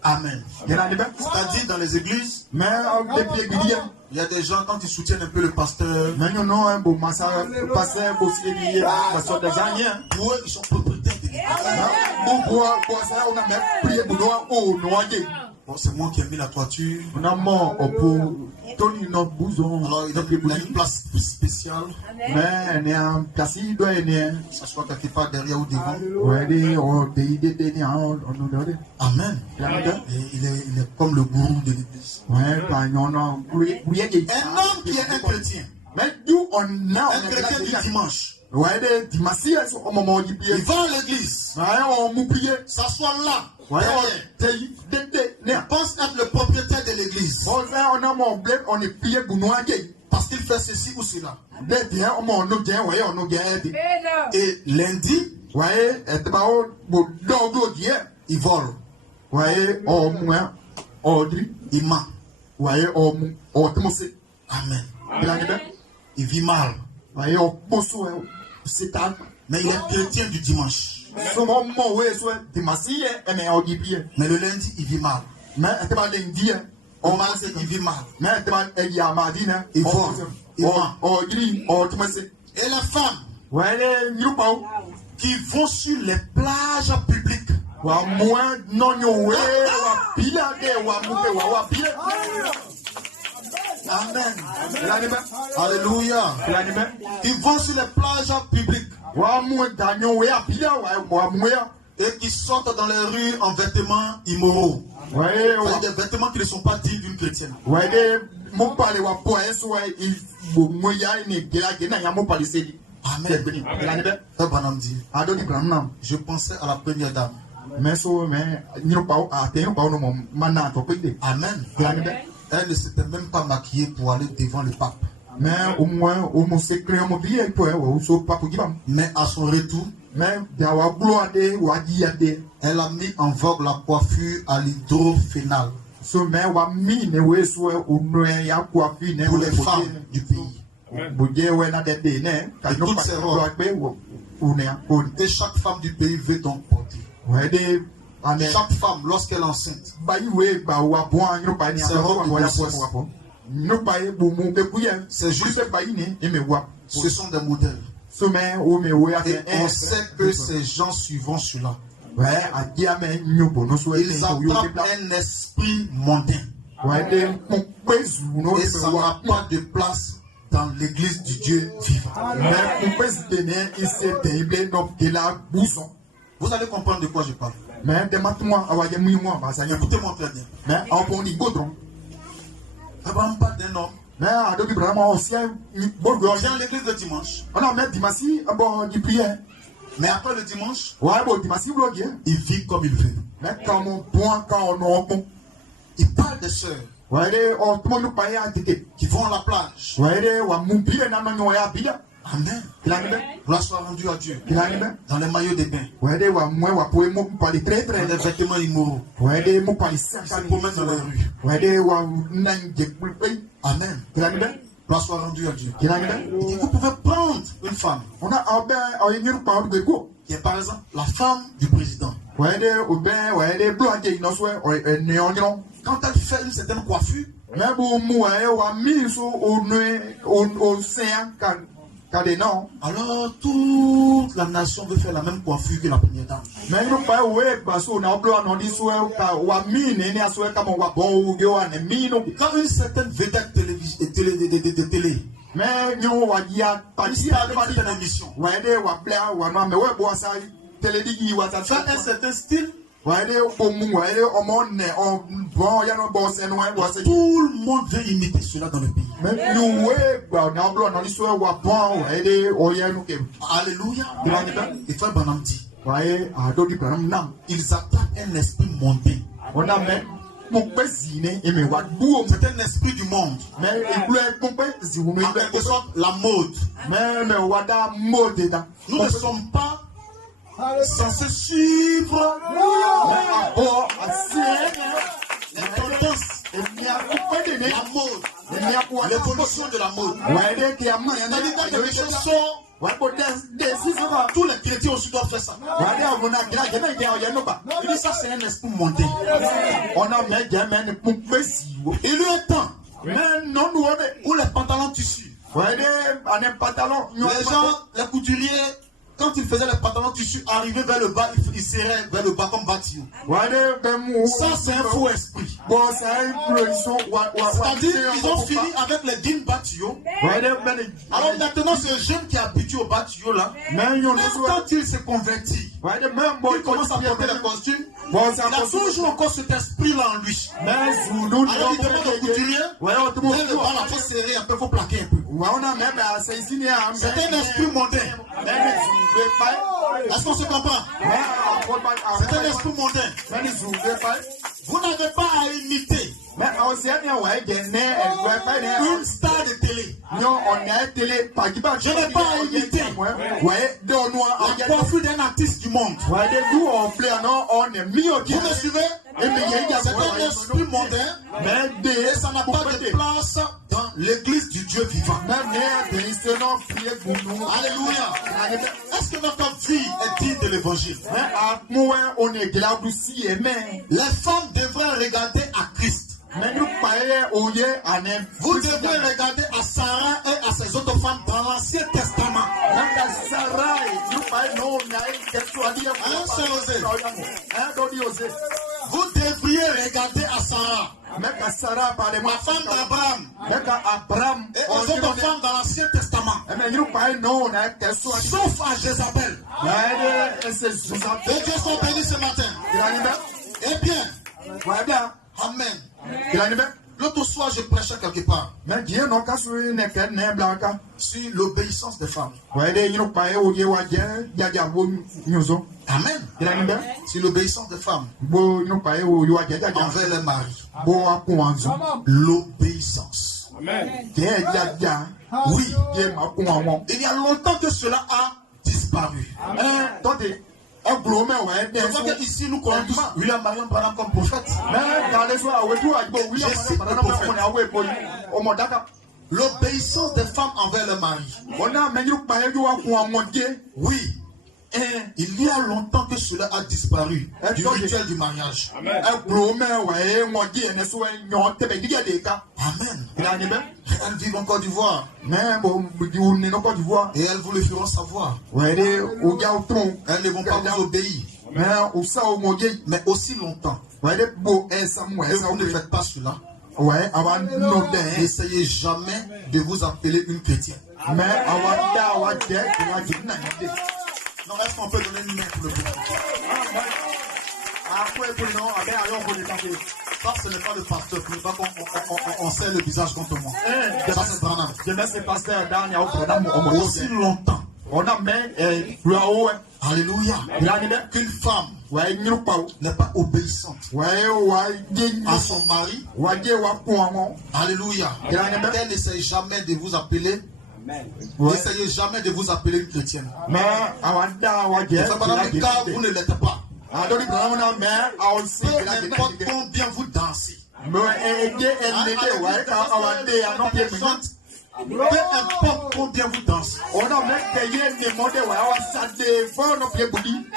Amen. C'est-à-dire dans les églises, il y a des gens quand ils soutiennent un peu le pasteur, pour eux ils sont propriétaires de l'église. Bon, c'est moi qui ai mis la toiture. Alors il a une place spéciale. Ça soit quelque part derrière ou devant. Amen. Et il est comme le gourou de l'église. Un homme qui est un chrétien. Un chrétien du dimanche. Il va à l'église. S'assoit là. Il pense être le propriétaire de l'église. Parce qu'il fait ceci ou cela. Et lundi, il vole. Il ment. Amen. Il vit mal. Mais il est chrétien du dimanche. Mais le lundi, il vit mal. On m'a dit qu'il vit mal. Il vole. Il ment. Et les femmes qui vont sur les plages publiques. Amen. Alléluia. Ils vont sur les plages publiques et qui sortent dans les rues en vêtements immoraux. Des vêtements qui ne sont pas dignes d'une chrétienne. Amen. Je pensais à la première dame. Amen. Elle ne s'était même pas maquillée pour aller devant le pape. Mais au moins, au moins, c'est clair, mon billet, ou so pas pour Gibam. Mais à son retour, Mais, d'awa gloade, ou adiyade. elle a mis en vogue la coiffure à l'hydrophénal So, mais, wa mi, ne we so, ou noe, ya coiffi, ne, pour les femmes du pays. Boudje, ouais, na de de, ne, Et toutes ces robes. Ou ne, ou Et chaque femme du pays veut donc porter. ouais, de, ane, Chaque femme, lorsqu'elle est enceinte, ba yi ba wa bon, yo ba ni, C'est ane, robe wa de ya po, grossesse. wa po. No ba ye, bo mou, be kouye, C'est juste- ba yi ne, eme wa. ce sont des modèles. So, mais, ou me, ou ya, Et on sait que ces gens suivront cela. ouais, adiya, mais, nyo, bon, no, so, Ils attrapent un esprit mondain. ouais, de, mon pezu, no, Et ça n'a pas de place dans l'église du Dieu vivant. mais, mon pezu, de, ne, il s'est déblé, non, de la bouson. Vous allez comprendre de quoi je parle. Mais, de maintenant, awa, ye mou, moi, bah, ça y est, Écoutez-moi très bien. mais, en bon, ni godron. Abraham parle d'un homme. Mais, à deux, vraiment, aussi, bon, On vient à l'église le dimanche. on a mis Dimassi, bon, du prière. Mais après le dimanche, Ouais, bon, Dimassi, vous l'avez, il vit comme il veut. mais quand on point, quand on a bon, Il parle des sœurs ouais, de, on, tout le monde nous paye à ticket. qui vont à la plage. Ouais, de, wa mou pile, na manyo ya bida. Amen. Qu'il a mis, Gloire soit rendue à Dieu. qu'il a mis, Dans les maillots de bain. ouais, de, wa mou, wa poe mou pali très, Dans très, les vêtements immoraux. ouais, de, mou pali Ils se sakani. promènent dans les rues. Ouais, de, wa nan je pulpe. Amen. Qu'il a mis, Gloire soit rendue à Dieu. qu'il a mis. Il dit, vous pouvez prendre une femme On a, on y a pas de go. qui est par exemple la femme du président. Ouais, de, ou ben, ouais, de, blanc, de, non, soit, ouais, néon. Quand elle fait une certaine coiffure, Mais bon, moi, wa mi so au sein quand non. alors toute la nation veut faire la même coiffure que la première dame. Mais nous pas ouais parce qu'on a blanc on dit so wa mi ne so comme wa bon ou yo ne mi no. Quand une certaine vedette de télé, Mais nous wa dia pas ici avec une émission, ouais de wa blanc wa no mais ouais bon ça télé dit wa ça fait un certain style, ouais de au mu ouais de au monde on bon ya no bon c'est noir wa c'est tout le monde veut imiter cela dans le pays. mais nous ouais bah on a blanc on dit so wa bon ouais de o ya no ke Alléluia. Et frère Branham dit, ouais a do di pram nam ils attaquent un esprit mondain. on a mais mon pèsine et me wa bou C'est un esprit du monde. mais il voulait mon pèsi ou me En quelque sorte, la mode. mais wa da mode da Nous ne sommes pas censés suivre oh assez les tendances, et mi a coupé de la mode, l'évolution de la mode. ouais de qui a mis C'est-à-dire quand quelque chose sort, ouais pour des si ça va tous les chrétiens aussi doivent faire ça. ouais de on a gra je me dia no ba Il dit ça, c'est un esprit mondain. on a mais jamais mon pèsi Il lui est temps mais non nous où les pantalons tissus, ouais de en un pantalon les gens, les couturiers, quand ils faisaient les pantalons tissus, arrivaient vers le bas, ils serraient vers le bas comme bâtiment. ouais de ben Ça, c'est un faux esprit. bon ça influence C'est-à-dire qu'ils ont fini avec les jeans batio. ouais de ben Alors maintenant, ce jeune qui est habitué au batio là, mais yo même quand il se convertit, ouais de même bon il commence à porter les costumes, bon il ça a toujours encore cet esprit-là en lui. mais nous Alors il demande au couturier, ouais on te mais le bas là, faut serrer un peu, faut plaquer un peu. ouais on a même c'est ici né C'est un esprit mondain. Est-ce qu'on se comprend? C'est un esprit mondain. Vous n'avez pas à imiter mais aussi une star de télé. non on a télé pas qui va Je n'ai pas à imiter ouais de nous la coiffure d'un artiste du monde. ouais de nous on plaît non on est mieux Vous me suivez? C'est un esprit mondain mais et ça n'a pas de place dans l'église du Dieu vivant. Alléluia. Est-ce que notre vie est digne de l'évangile? Les femmes devraient regarder à Christ. Vous devrez regarder à Sarah et à ses autres femmes dans l'Ancien Testament. Vous devriez regarder à Sarah, la femme d'Abraham, et aux autres femmes dans l'Ancien Testament. Sauf à Jézabel. Et Dieu soit béni ce matin. Eh bien, Amen. L'autre soir, je prêchais quelque part sur l'obéissance des femmes. Amen. Sur l'obéissance des femmes envers les maris. L'obéissance. Oui, il y a longtemps que cela a disparu. Je vois que ici nous connaissons tous William Marion Branham comme prophète. L'obéissance des femmes envers leur mari. Oui. Il y a longtemps que cela a disparu du rituel du mariage. Amen. Elles vivent en Côte d'Ivoire. Et elles vous le feront savoir. Elles ne vont pas vous obéir. Mais aussi longtemps que vous ne faites pas cela, n'essayez jamais de vous appeler une chrétienne. Non, est-ce qu'on peut donner une main pour le groupe? Ça, ce n'est pas le pasteur. Ce n'est pas qu'on sait le visage contre moi. Ça, c'est Branham. Aussi longtemps. Alléluia. Qu'une femme n'est pas obéissante à son mari. Alléluia. Qu'elle n'essaye jamais de vous appeler. N'essayez jamais de vous appeler une chrétienne. Car vous ne l'êtes pas. Peu importe combien vous dansez. Peu importe combien vous dansez.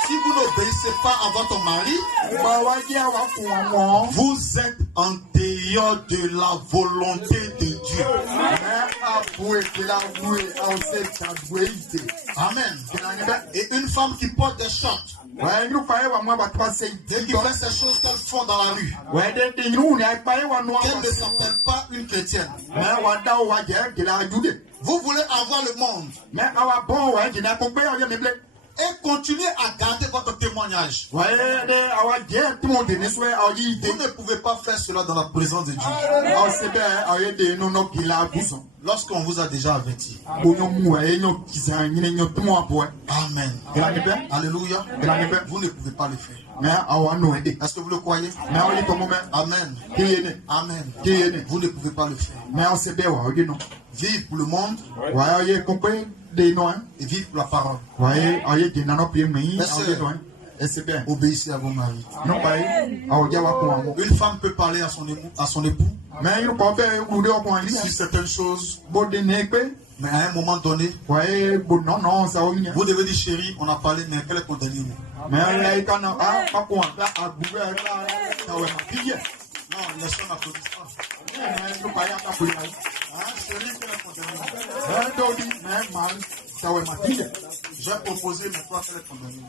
Si vous n'obéissez pas à votre mari, vous êtes en dehors de la volonté de Dieu. Amen. Et une femme qui porte des shorts et qui fait ces choses qu'elles font dans la rue, qu'elle ne s'appelle pas une chrétienne. Vous voulez avoir le monde et continuez à garder votre témoignage. Vous ne pouvez pas faire cela dans la présence de Dieu. Lorsqu'on vous a déjà averti. Amen. Alléluia. Vous ne pouvez pas le faire. Est-ce que vous le croyez? Amen. Amen. Vous ne pouvez pas le faire. Vive pour le monde. Et vive pour la parole. Obéissez à vos maris. Une femme peut parler à son époux sur certaines choses. Mais à un moment donné, vous devez dire chérie, on a parlé, mais quel est ton dernier mot? Non, laissons l'applaudissement. J'ai proposé, mais toi, quel est ton dernier mot?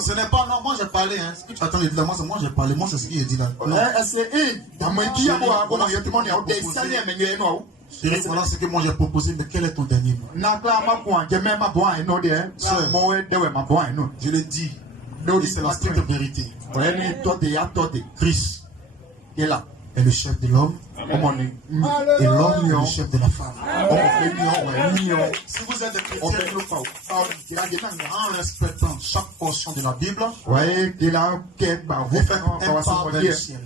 Ce n'est pas, non, moi j'ai parlé, hein. Ce que tu attends de dire, moi j'ai parlé, moi c'est ce qu'il a dit là. Chérie, voilà ce que moi j'ai proposé, mais quel est ton dernier mot? Je le dis, et c'est la stricte vérité. Christ est le chef de l'homme et l'homme est le chef de la femme. Si vous êtes des chrétiens, en respectant chaque portion de la Bible, vous faites un pas vers le ciel.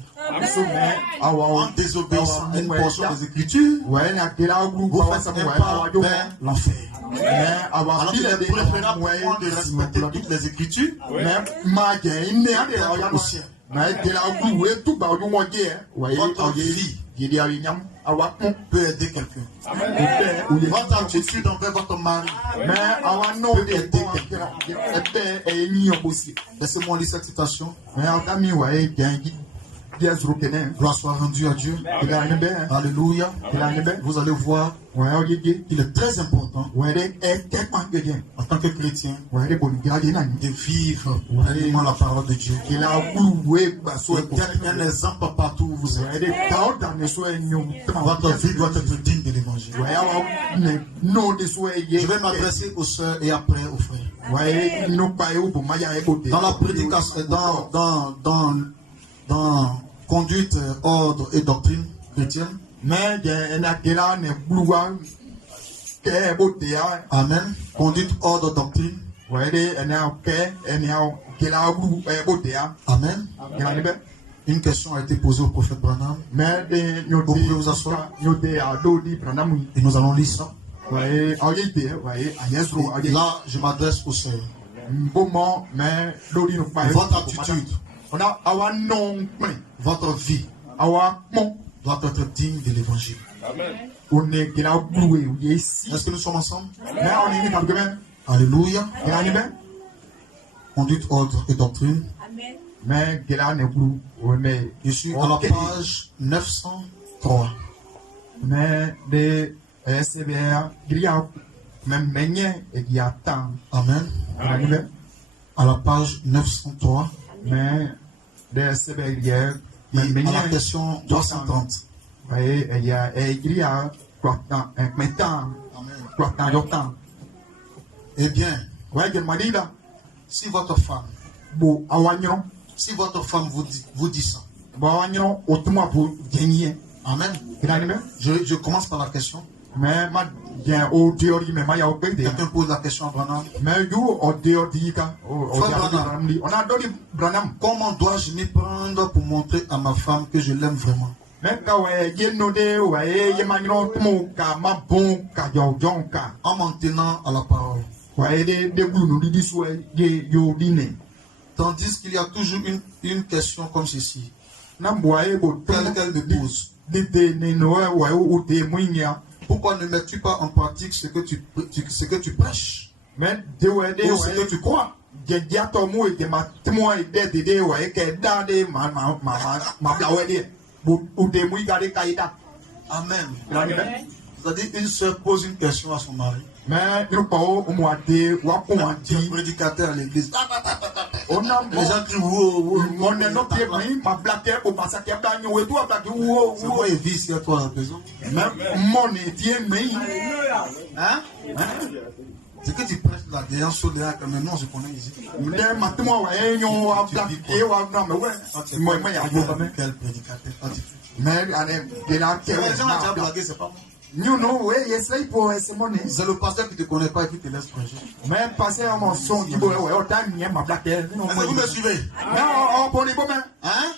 En désobéissant à une portion des Écritures, vous faites un pas vers l'enfer. Alors il est préférable pour moi de respecter toutes les Écritures au ciel. Votre vie peut aider quelqu'un. Votre attitude envers votre mari peut aider quelqu'un. Laissez-moi lire cette citation. Gloire soit rendue à Dieu. Alléluia. Vous allez voir qu'il est très important en tant que chrétien de vivre réellement la parole de Dieu. Un exemple partout où vous êtes. Votre vie doit être digne de l'évangile. Je vais m'adresser aux soeurs et après aux frères. Dans la prédication, dans conduite, ordre et doctrine chrétienne. Amen. Conduite, ordre, doctrine. Amen. Une question a été posée au prophète Branham. Vous pouvez vous asseoir. Et nous allons lire ça. Là, je m'adresse aux sœurs. Votre attitude, votre vie doit être digne de l'évangile. Est-ce que nous sommes ensemble? Alléluia. Conduite, ordre et doctrine. Je suis à la page 903. Amen. À la page 903. Et à la question 330. Eh bien, si votre femme vous dit ça. Amen. Je commence par la question. Quelqu'un pose la question à Branham. Comment dois-je m'y prendre pour montrer à ma femme que je l'aime vraiment? En m'en tenant à la parole. Tandis qu'il y a toujours une question comme ceci. Qu'elle me pose. Pourquoi ne mets-tu pas en pratique ce que tu prêches? Ou ce que tu crois? Amen. C'est-à-dire, une sœur pose une question à son mari. Tu es prédicateur à l'église. Les gens crient c'est quoi il vit ici à toi à la maison? Hein? C'est que tu prêches là derrière sur derrière comme non, je connais ici. Quel prédicateur? Les gens ont blagué, c'est pas moi. C'est le pasteur qui ne te connaît pas et qui te laisse prêcher. Vous me suivez? Hein?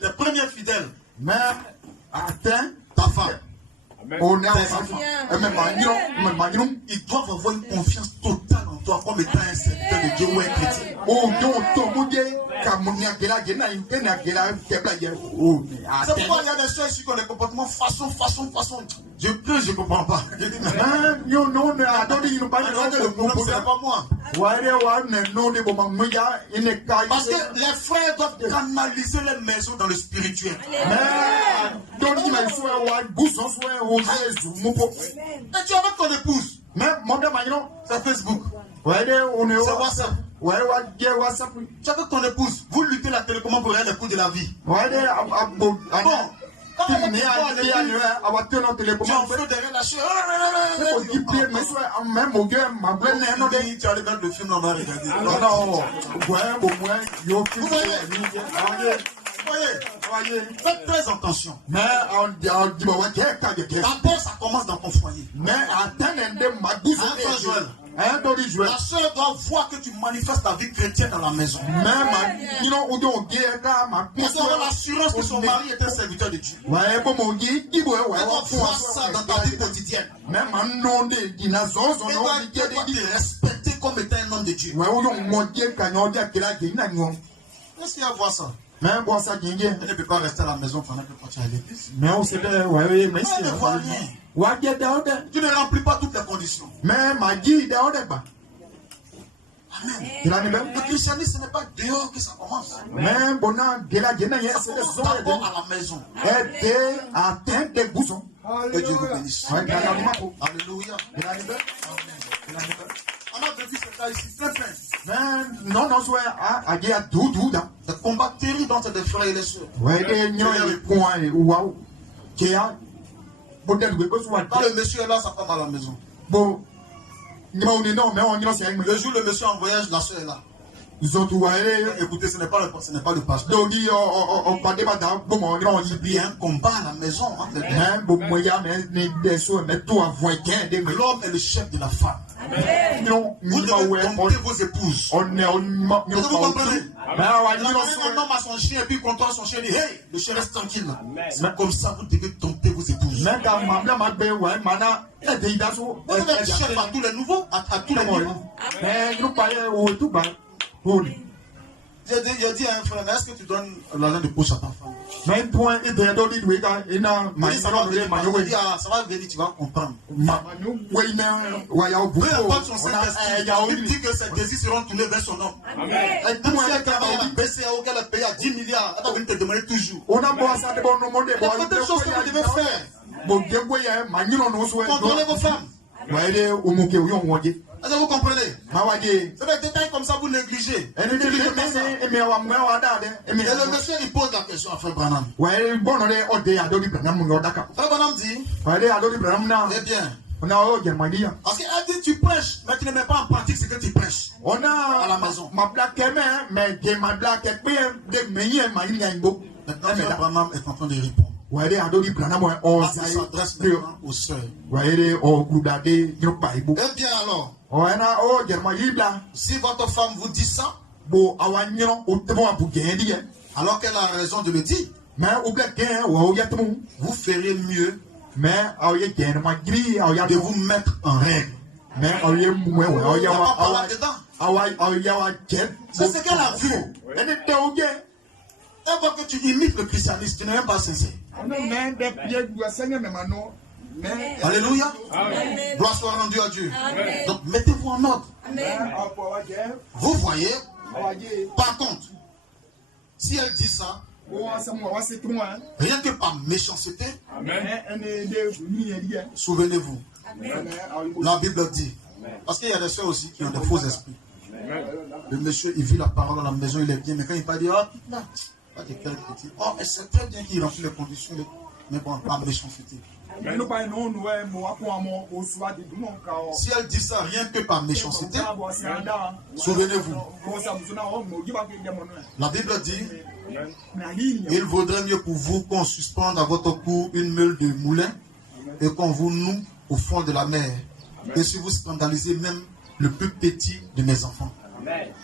Les premiers fidèles. Ta femme. Ils doivent avoir une confiance totale en toi comme étant un serviteur de Dieu ou un chrétien. C'est pourquoi il y a des soeurs ici qui ont des comportements façon. Je peux, je ne comprends pas. Je dis, mais le problème, c'est pas moi. Parce que les frères doivent canaliser leur maison dans le spirituel. Et tu es avec ton épouse. C'est Facebook. C'est WhatsApp. Tu es avec ton épouse. Vous luttez la télécommande pour rien le coût de la vie. Bon. Quand tu es en feu derrière la chaise. Tu allais mettre le film, on va regarder. Voyez, faites très attention. D'abord, ça commence dans ton foyer. La soeur doit voir que tu manifestes ta vie chrétienne dans la maison. Elle doit avoir l'assurance que son mari est un serviteur de Dieu. Elle doit voir ça dans ta vie quotidienne. Elle doit te respecter comme étant un homme de Dieu. Est-ce qu'il y a à voir ça? Elle ne peut pas rester à la maison pendant que tu es à l'église. Tu ne remplis pas toutes les conditions. Amen. Le christianisme, ce n'est pas dehors que ça commence. Ça commence d'abord à la maison. Que Dieu vous bénisse. Alléluia. On a vécu ce cas ici, très bien. Le combat terrible entre des frères et les sœurs. Quand le monsieur est là, sa femme à la maison. Le jour où le monsieur est en voyage, la soeur est là. Écoutez, ce n'est pas le pasteur. Il y a un combat à la maison. L'homme est le chef de la femme. Vous devez dompter vos épouses. Vous comprenez? Un homme à son chien et puis il contrôle son chien et dit hey, le chien reste tranquille. C'est comme ça vous devez dompter vos épouses. Vous devez être chef à tous les nouveaux, à tous les niveaux. Il a dit à un frère, est-ce que tu donnes l'argent de poche à ta femme? Il dit, ça va venir, tu vas comprendre. Peu importe son Saint-Esprit, il dit que ses désirs seront tournés vers son homme. Même si elle travaille à la BCAO, qu'elle a payé à 10 milliards, elle va venir te demander toujours. Il y a peut-être choses que vous devez faire. Contrôlez vos femmes. Est-ce que vous comprenez? C'est des détails comme ça, vous négligez. Et le monsieur, il pose la question à Frère Branham. Frère Branham dit, eh bien, parce qu'elle dit tu prêches, mais tu ne mets pas en pratique ce que tu prêches à la maison. Maintenant, Frère Branham est en train de répondre. Il s'adresse maintenant aux sœurs. Eh bien alors, si votre femme vous dit ça, alors qu'elle a raison de le dire, vous ferez mieux de vous mettre en règle. C'est ce qu'elle a vu. Elle voit que tu imites le christianisme, tu n'es même pas sincère. Alléluia. Gloire soit rendue à Dieu. Amen. Donc mettez-vous en ordre. Amen. Vous voyez, par contre, si elle dit ça, rien que par méchanceté, souvenez-vous, la Bible dit, parce qu'il y a des soeurs aussi qui ont des faux esprits. Le monsieur, il vit la parole à la maison, il est bien, mais quand il parle, il dit, oh, c'est très bien qu'il remplit les conditions, mais bon, par méchanceté. Si elle dit ça rien que par méchanceté, souvenez-vous, la Bible dit, il vaudrait mieux pour vous qu'on suspende à votre cou une meule de moulin et qu'on vous noue au fond de la mer. Et si vous scandalisez même le plus petit de mes enfants.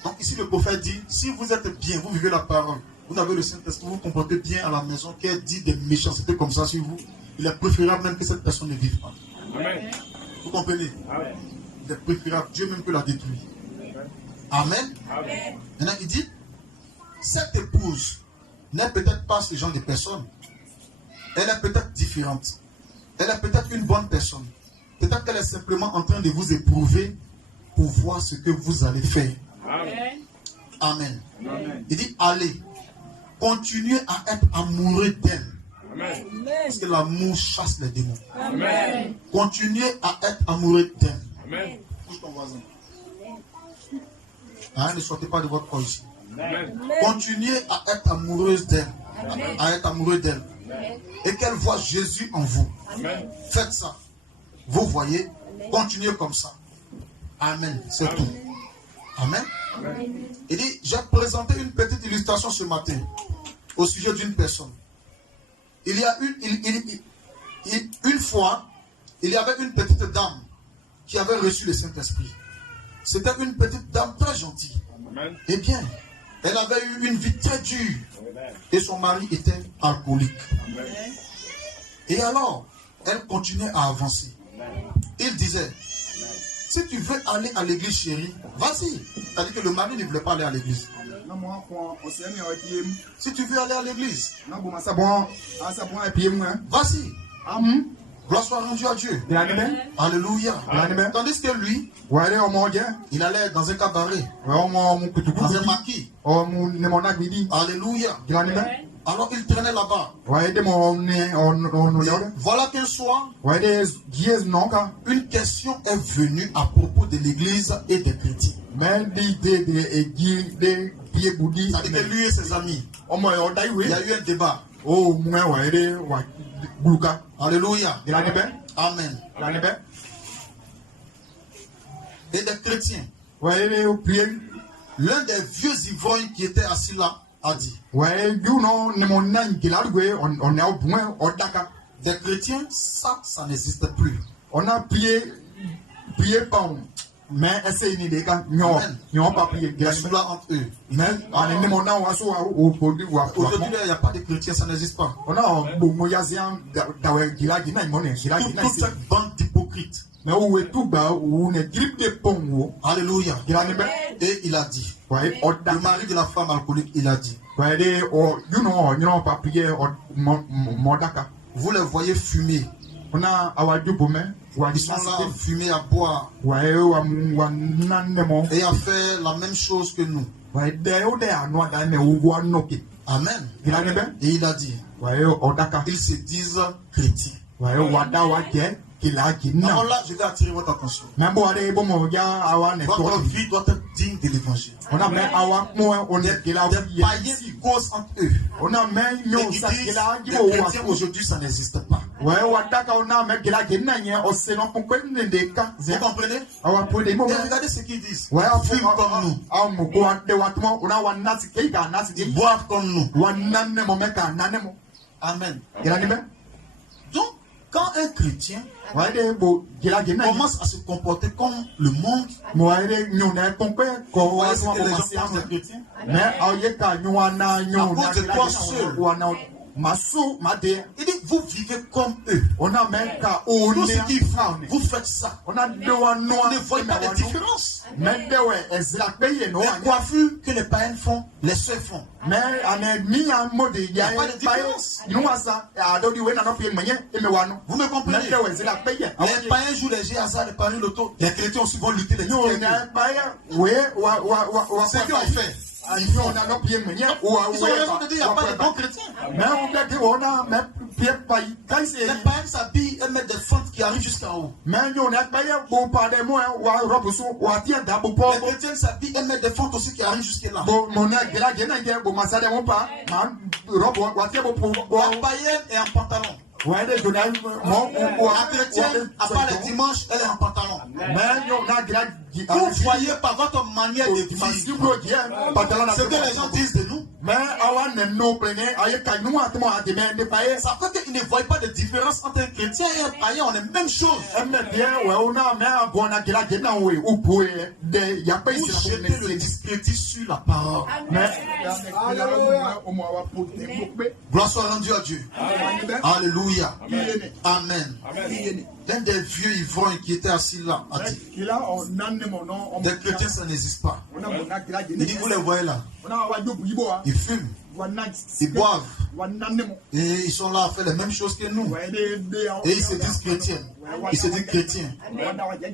Donc ici le prophète dit, si vous êtes bien, vous vivez la parole, vous avez le Saint-Esprit, vous vous comportez bien à la maison, qu'elle dit des méchancetés comme ça sur vous, il est préférable même que cette personne ne vive pas. Amen. Vous comprenez? Amen. Il est préférable, Dieu même peut la détruire. Amen. Amen. Maintenant il dit, cette épouse n'est peut-être pas ce genre de personne. Elle est peut-être différente. Elle est peut-être une bonne personne. Peut-être qu'elle est simplement en train de vous éprouver pour voir ce que vous allez faire. Amen. Amen. Amen. Il dit, allez, continuez à être amoureux d'elle. Amen. Parce que l'amour chasse les démons. Amen. Continuez à être amoureux d'elle. Amen. Touche ton voisin. Hein, ne sortez pas de votre corps ici. Amen. Continuez à être amoureuse d'elle. À être amoureux d'elle. Et qu'elle voit Jésus en vous. Amen. Faites ça. Vous voyez, continuez comme ça. Amen. C'est tout. Amen. Amen. Il dit, j'ai présenté une petite illustration ce matin au sujet d'une personne. Il y a une fois, il y avait une petite dame qui avait reçu le Saint-Esprit. C'était une petite dame très gentille. Amen. Eh bien, elle avait eu une vie très dure. Amen. Et son mari était alcoolique. Amen. Et alors, elle continuait à avancer. Amen. Il disait, si tu veux aller à l'église, chérie, vas-y. C'est-à-dire que le mari ne voulait pas aller à l'église. Si tu veux aller à l'église, vas-y. Gloire soit rendue à Dieu. Alléluia. Tandis que lui, il allait dans un cabaret, dans un maquis. Alléluia. Alors il traînait là-bas. Voilà qu'un soir, une question est venue à propos de l'église et des chrétiens. C'est-à-dire que lui et ses amis, il y a eu un débat. Alléluia. Amen. Et des chrétiens. L'un des vieux ivrognes qui était assis là a dit, des chrétiens, ça n'existe plus. Mais essayez de dire que papier. Il y a cela entre eux. Mais Aujourd'hui, il n'y a pas de chrétiens, ça n'existe pas. Toute cette bande d'hypocrites. Alléluia. Et il a dit, le mari de la femme alcoolique, il a dit, vous les voyez fumer. Ils sont là, fumer, à boire et à faire la même chose que nous. Amen. Et il a dit, ils se disent chrétiens. Alors là, je vais attirer votre attention. Votre vie doit être digne de l'évangile. Des païens qui causent entre eux. Et qui disent, les chrétiens aujourd'hui, ça n'existe pas. Vous comprenez? Et regardez ce qu'ils disent. Ils fument comme nous. Ils boivent comme nous. Amen. Donc, quand un chrétien commence à se comporter comme le monde, vous voyez ce que les gens pensent des chrétiens? À cause de toi seul. Il dit, vous vivez comme eux. Tout ce qu'ils font, vous faites ça. Vous ne voyez pas de différence. Les coiffures que les païens font, les seuls font. Il n'y a pas de différence. Vous me comprenez? Les païens jouent les jeux hasard, les paris loto. Les chrétiens aussi vont lutter les difficultés. C'est ce qu'ils ont fait. Ils ont raison de dire qu'il n'y a pas de bons chrétiens. Les païens s'habillent et mettent des fentes qui arrivent jusqu'en haut. Les chrétiens s'habillent et mettent des fentes aussi qui arrivent jusque là. La païenne est en pantalon. La chrétienne, à part les dimanches, elle est en pantalon. Vous voyez par votre manière de vivre ce que les gens disent de nous. Ça fait qu'ils ne voient pas de différence entre un chrétien et un païen. On est la même chose. Vous jetez le discrédit sur la parole. Gloire soit rendue à Dieu. Alléluia. Amen. L'un des vieux ivrognes qui était assis là a dit, des chrétiens ça n'existe pas. Il dit, vous les voyez là, ils fument, ils boivent, et ils sont là à faire les mêmes choses que nous. Et ils se disent chrétiens. Ils se disent chrétiens.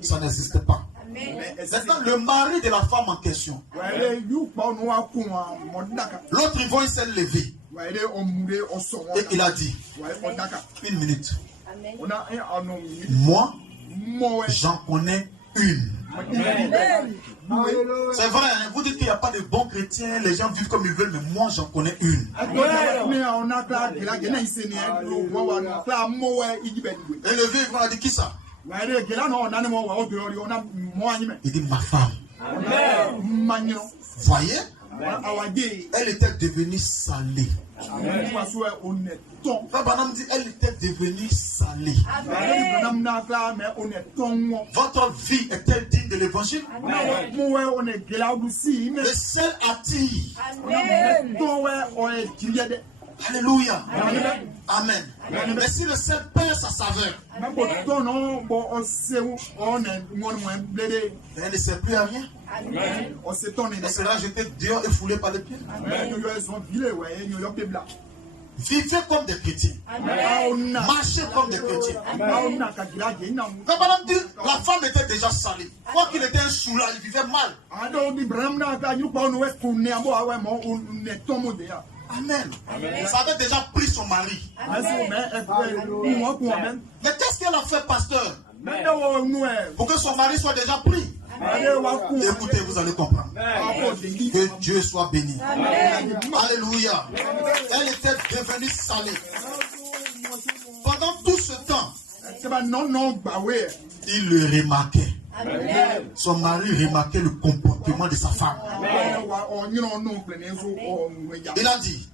Ça n'existe pas. Maintenant, le mari de la femme en question, l'autre ivrogne s'est levé et il a dit, une minute. Moi, j'en connais une. C'est vrai, hein? Vous dites qu'il n'y a pas de bons chrétiens, les gens vivent comme ils veulent, mais moi j'en connais une. Et le vieux ivrogne a dit, qui ça? Il dit, ma femme. Voyez? Elle était devenue salée. Papa dit, elle était devenue salée. Votre vie est-elle digne de l'évangile? Le sel attire. Alléluia. Amen. Mais si le sel perd sa saveur, elle ne sert plus à rien. Elle sera jetée dehors et foulée par les pieds. Vivez comme des chrétiens. Marchez comme des chrétiens. La femme était déjà salée. Quoi qu'il était un soulard, il vivait mal. Amen. Ça avait déjà pris son mari. Mais qu'est-ce qu'elle a fait, pasteur, pour que son mari soit déjà pris? Écoutez, vous allez comprendre. Que Dieu soit béni. Alléluia. Elle était devenue salée. Pendant tout ce temps, il le remarquait. Son mari remarquait le comportement de sa femme. Il a dit,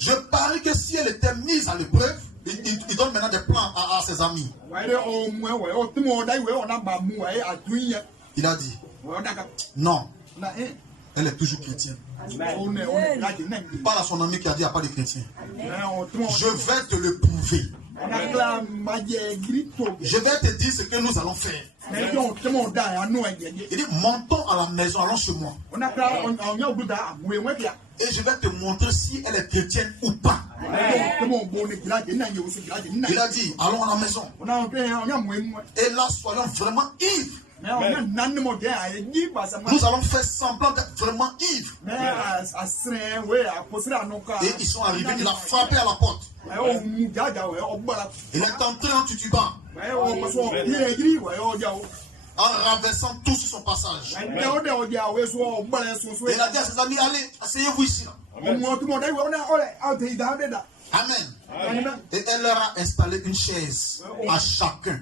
je parie que si elle était mise à l'épreuve, il donne maintenant des plans à ses amis. Il a dit, non, elle est toujours chrétienne. Il parle à son ami qui a dit, il n'y a pas de chrétien. Je vais te le prouver. Je vais te dire ce que nous allons faire. Il dit, montons à la maison, allons chez moi. Et je vais te montrer si elle est chrétienne ou pas. Il a dit, allons à la maison. Et là, soyons vraiment ivres. Nous allons faire semblant d'être vraiment ivres. Et ils sont arrivés, il a frappé à la porte. Il est entré en tutubant, en renversant tout sur son passage. Et il a dit à ses amis, allez, asseyez-vous ici. Amen. Et elle leur a installé une chaise à chacun.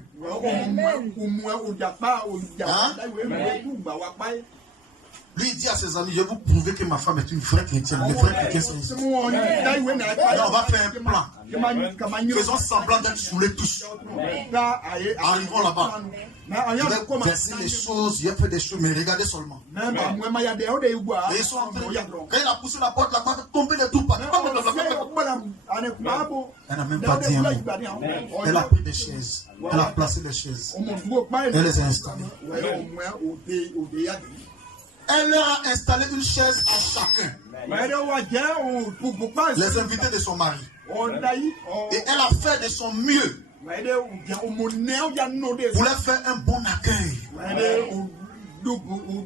Hein? Lui il dit à ses amis, je vais vous prouver que ma femme est une vraie chrétienne. Les vrais chrétiens sont ici. Alors on va faire un plan. Faisons semblant d'être saoulés tous. Arrivons là-bas. Je vais verser les choses, je vais faire des choses, mais regardez seulement. Et ils sont entrés. Quand il a poussé la porte, la porte est tombée de tout partout. Elle n'a même pas dit un mot. Elle a pris des chaises. Elle a placé les chaises. Elle les a installées. Elle leur a installé une chaise à chacun. Les invités de son mari. Et elle a fait de son mieux. Voulait faire un bon accueil.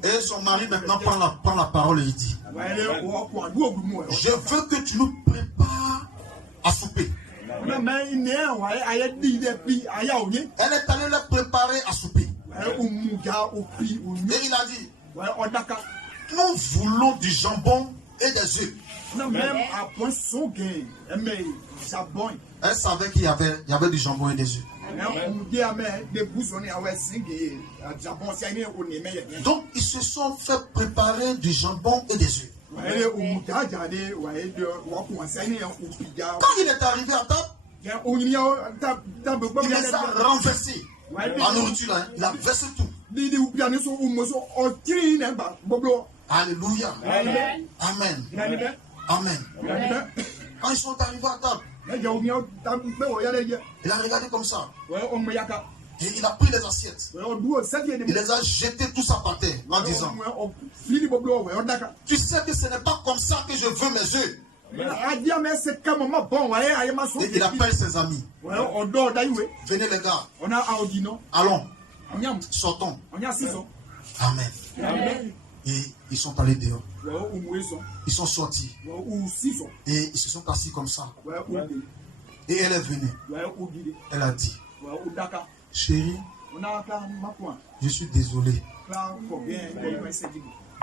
Et son mari maintenant prend la parole et il dit, je veux que tu nous prépares à souper. Elle est allée leur préparer à souper. Et il a dit, nous voulons du jambon et des œufs. Elle savait qu'il y avait du jambon et des œufs. Donc ils se sont fait préparer du jambon et des œufs. Quand il est arrivé à table, il les a renversés. La nourriture, hein, il a versé tout. Alléluia. Amen. Amen. Quand ils sont arrivés à table, il a regardé comme ça. Et il a pris les assiettes. Il les a jetées tous à par terre en disant, tu sais que ce n'est pas comme ça que je veux mes œufs. Et il appelle ses amis. Venez les gars. Allons. Sortons. Amen. Et ils sont allés dehors. Ils sont sortis. Et ils se sont assis comme ça. Et elle est venue. Elle a dit, chérie, je suis désolé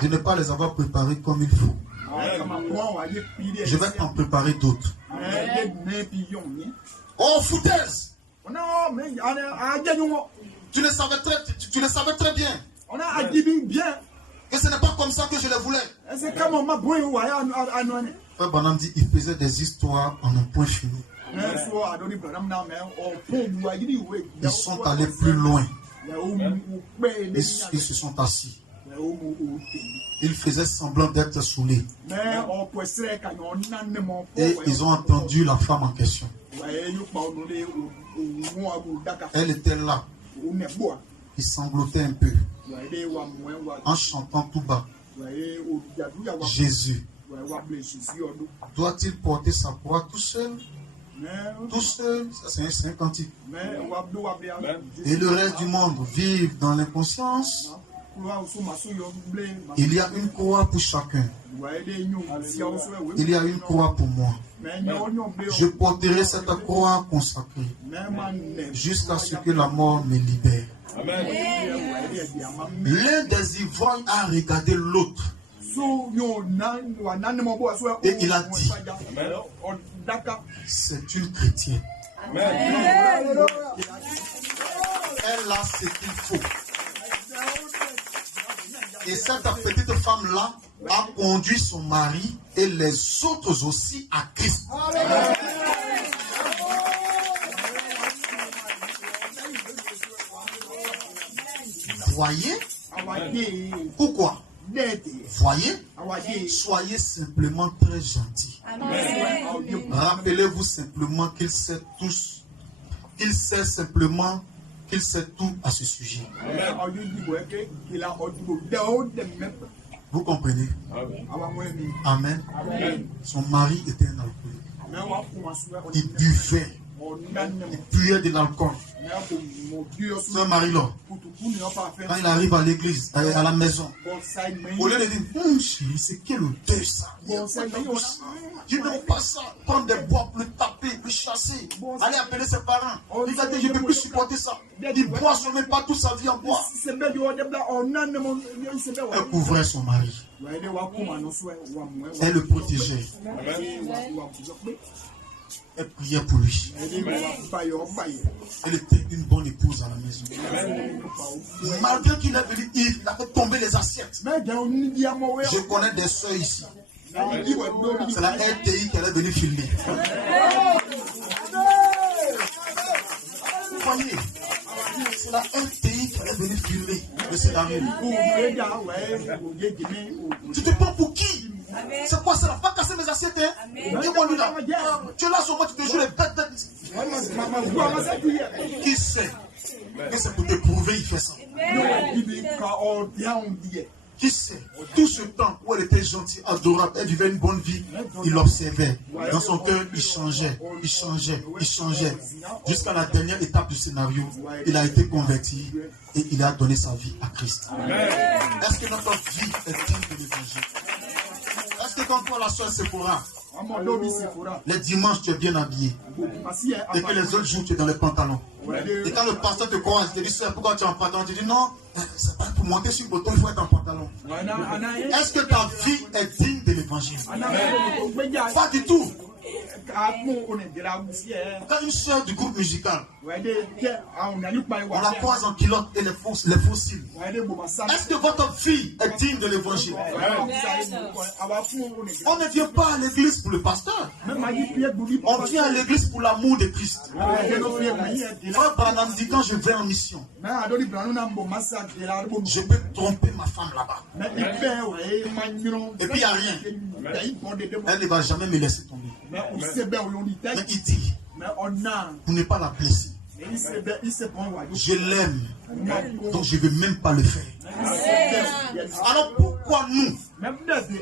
de ne pas les avoir préparés comme il faut. Je vais t'en préparer d'autres. Oh, foutaise! Tu le savais très bien. Et ce n'est pas comme ça que je le voulais. Frère Branham dit, il faisait des histoires en un point fini. Ils sont allés plus loin. Ils se sont assis. Ils faisaient semblant d'être saoulés. Et ils ont entendu la femme en question. Elle était là. Il sanglotait un peu. En chantant tout bas. Jésus. Doit-il porter sa croix tout seul? Tout seul, ça c'est un cantique. Et le reste du monde vivent dans l'inconscience. Il y a une croix pour chacun. Il y a une croix pour moi. Je porterai cette croix consacrée jusqu'à ce que la mort me libère. L'un des ivrognes a regardé l'autre. Et il a dit, c'est une chrétienne. Elle a ce qu'il faut. Et cette petite femme-là a conduit son mari et les autres aussi à Christ. Voyez? Pourquoi? Voyez? Soyez simplement très gentils. Rappelez-vous simplement qu'il sait tous. Il sait simplement qu'il sait tout à ce sujet. Vous comprenez? Amen. Son mari était un alcoolique. Il buvait. Il buvait de l'alcool. C'est un mari là. Quand il arrive à l'église, à la maison, au lieu de dire, chérie, c'est quel odeur ça? Je ne veux pas ça. Prendre des bois, plus taper, plus chasser. Aller appeler ses parents. Il va dire, je ne peux plus supporter ça. Il boit seulement pas toute sa vie en bois. Elle couvrait son mari. Elle le protégeait. Elle priait pour lui. Elle était une bonne épouse à la maison. Malgré qu'il est venu ivre, il a fait tomber les assiettes. Je connais des soeurs ici. C'est la RTI qu'elle est venue filmer. Vous voyez, c'est la RTI qu'elle est venue filmer le scénario. Tu te prends pour qui? C'est quoi? Ça n'a pas cassé mes assiettes, hein? Et moi, lui là, tu es là sur moi, tu te joues les bêtes. Qui sait? Que c'est pour te prouver, il fait ça. Qui sait? Tout ce temps où elle était gentille, adorable, elle vivait une bonne vie, il l'observait. Dans son cœur, il changeait. Jusqu'à la dernière étape du scénario, il a été converti et il a donné sa vie à Christ. Est-ce que notre vie est digne de l'évangile? Est-ce que quand toi, la soeur Sephora, les dimanches, tu es bien habillé, et que les autres jours, tu es dans les pantalons, et quand le pasteur te croise, il te dit, soeur, pourquoi tu es en pantalon? Tu dis, non, c'est pas pour monter sur le bouton, il faut être en pantalon. Est-ce que ta vie est digne de l'évangile? Pas du tout. Quand une soeur du groupe musical, on la croise en pilote et les fossiles, est-ce que votre vie est digne de l'évangile? On ne vient pas à l'église pour le pasteur. On vient à l'église pour l'amour de Christ. Frère Branham dit, quand je vais en mission, je peux tromper ma femme là-bas. Et puis il n'y a rien. Elle ne va jamais me laisser tomber. Mais il dit, pour ne pas la blesser, je l'aime, donc je ne veux même pas le faire. Alors pourquoi nous,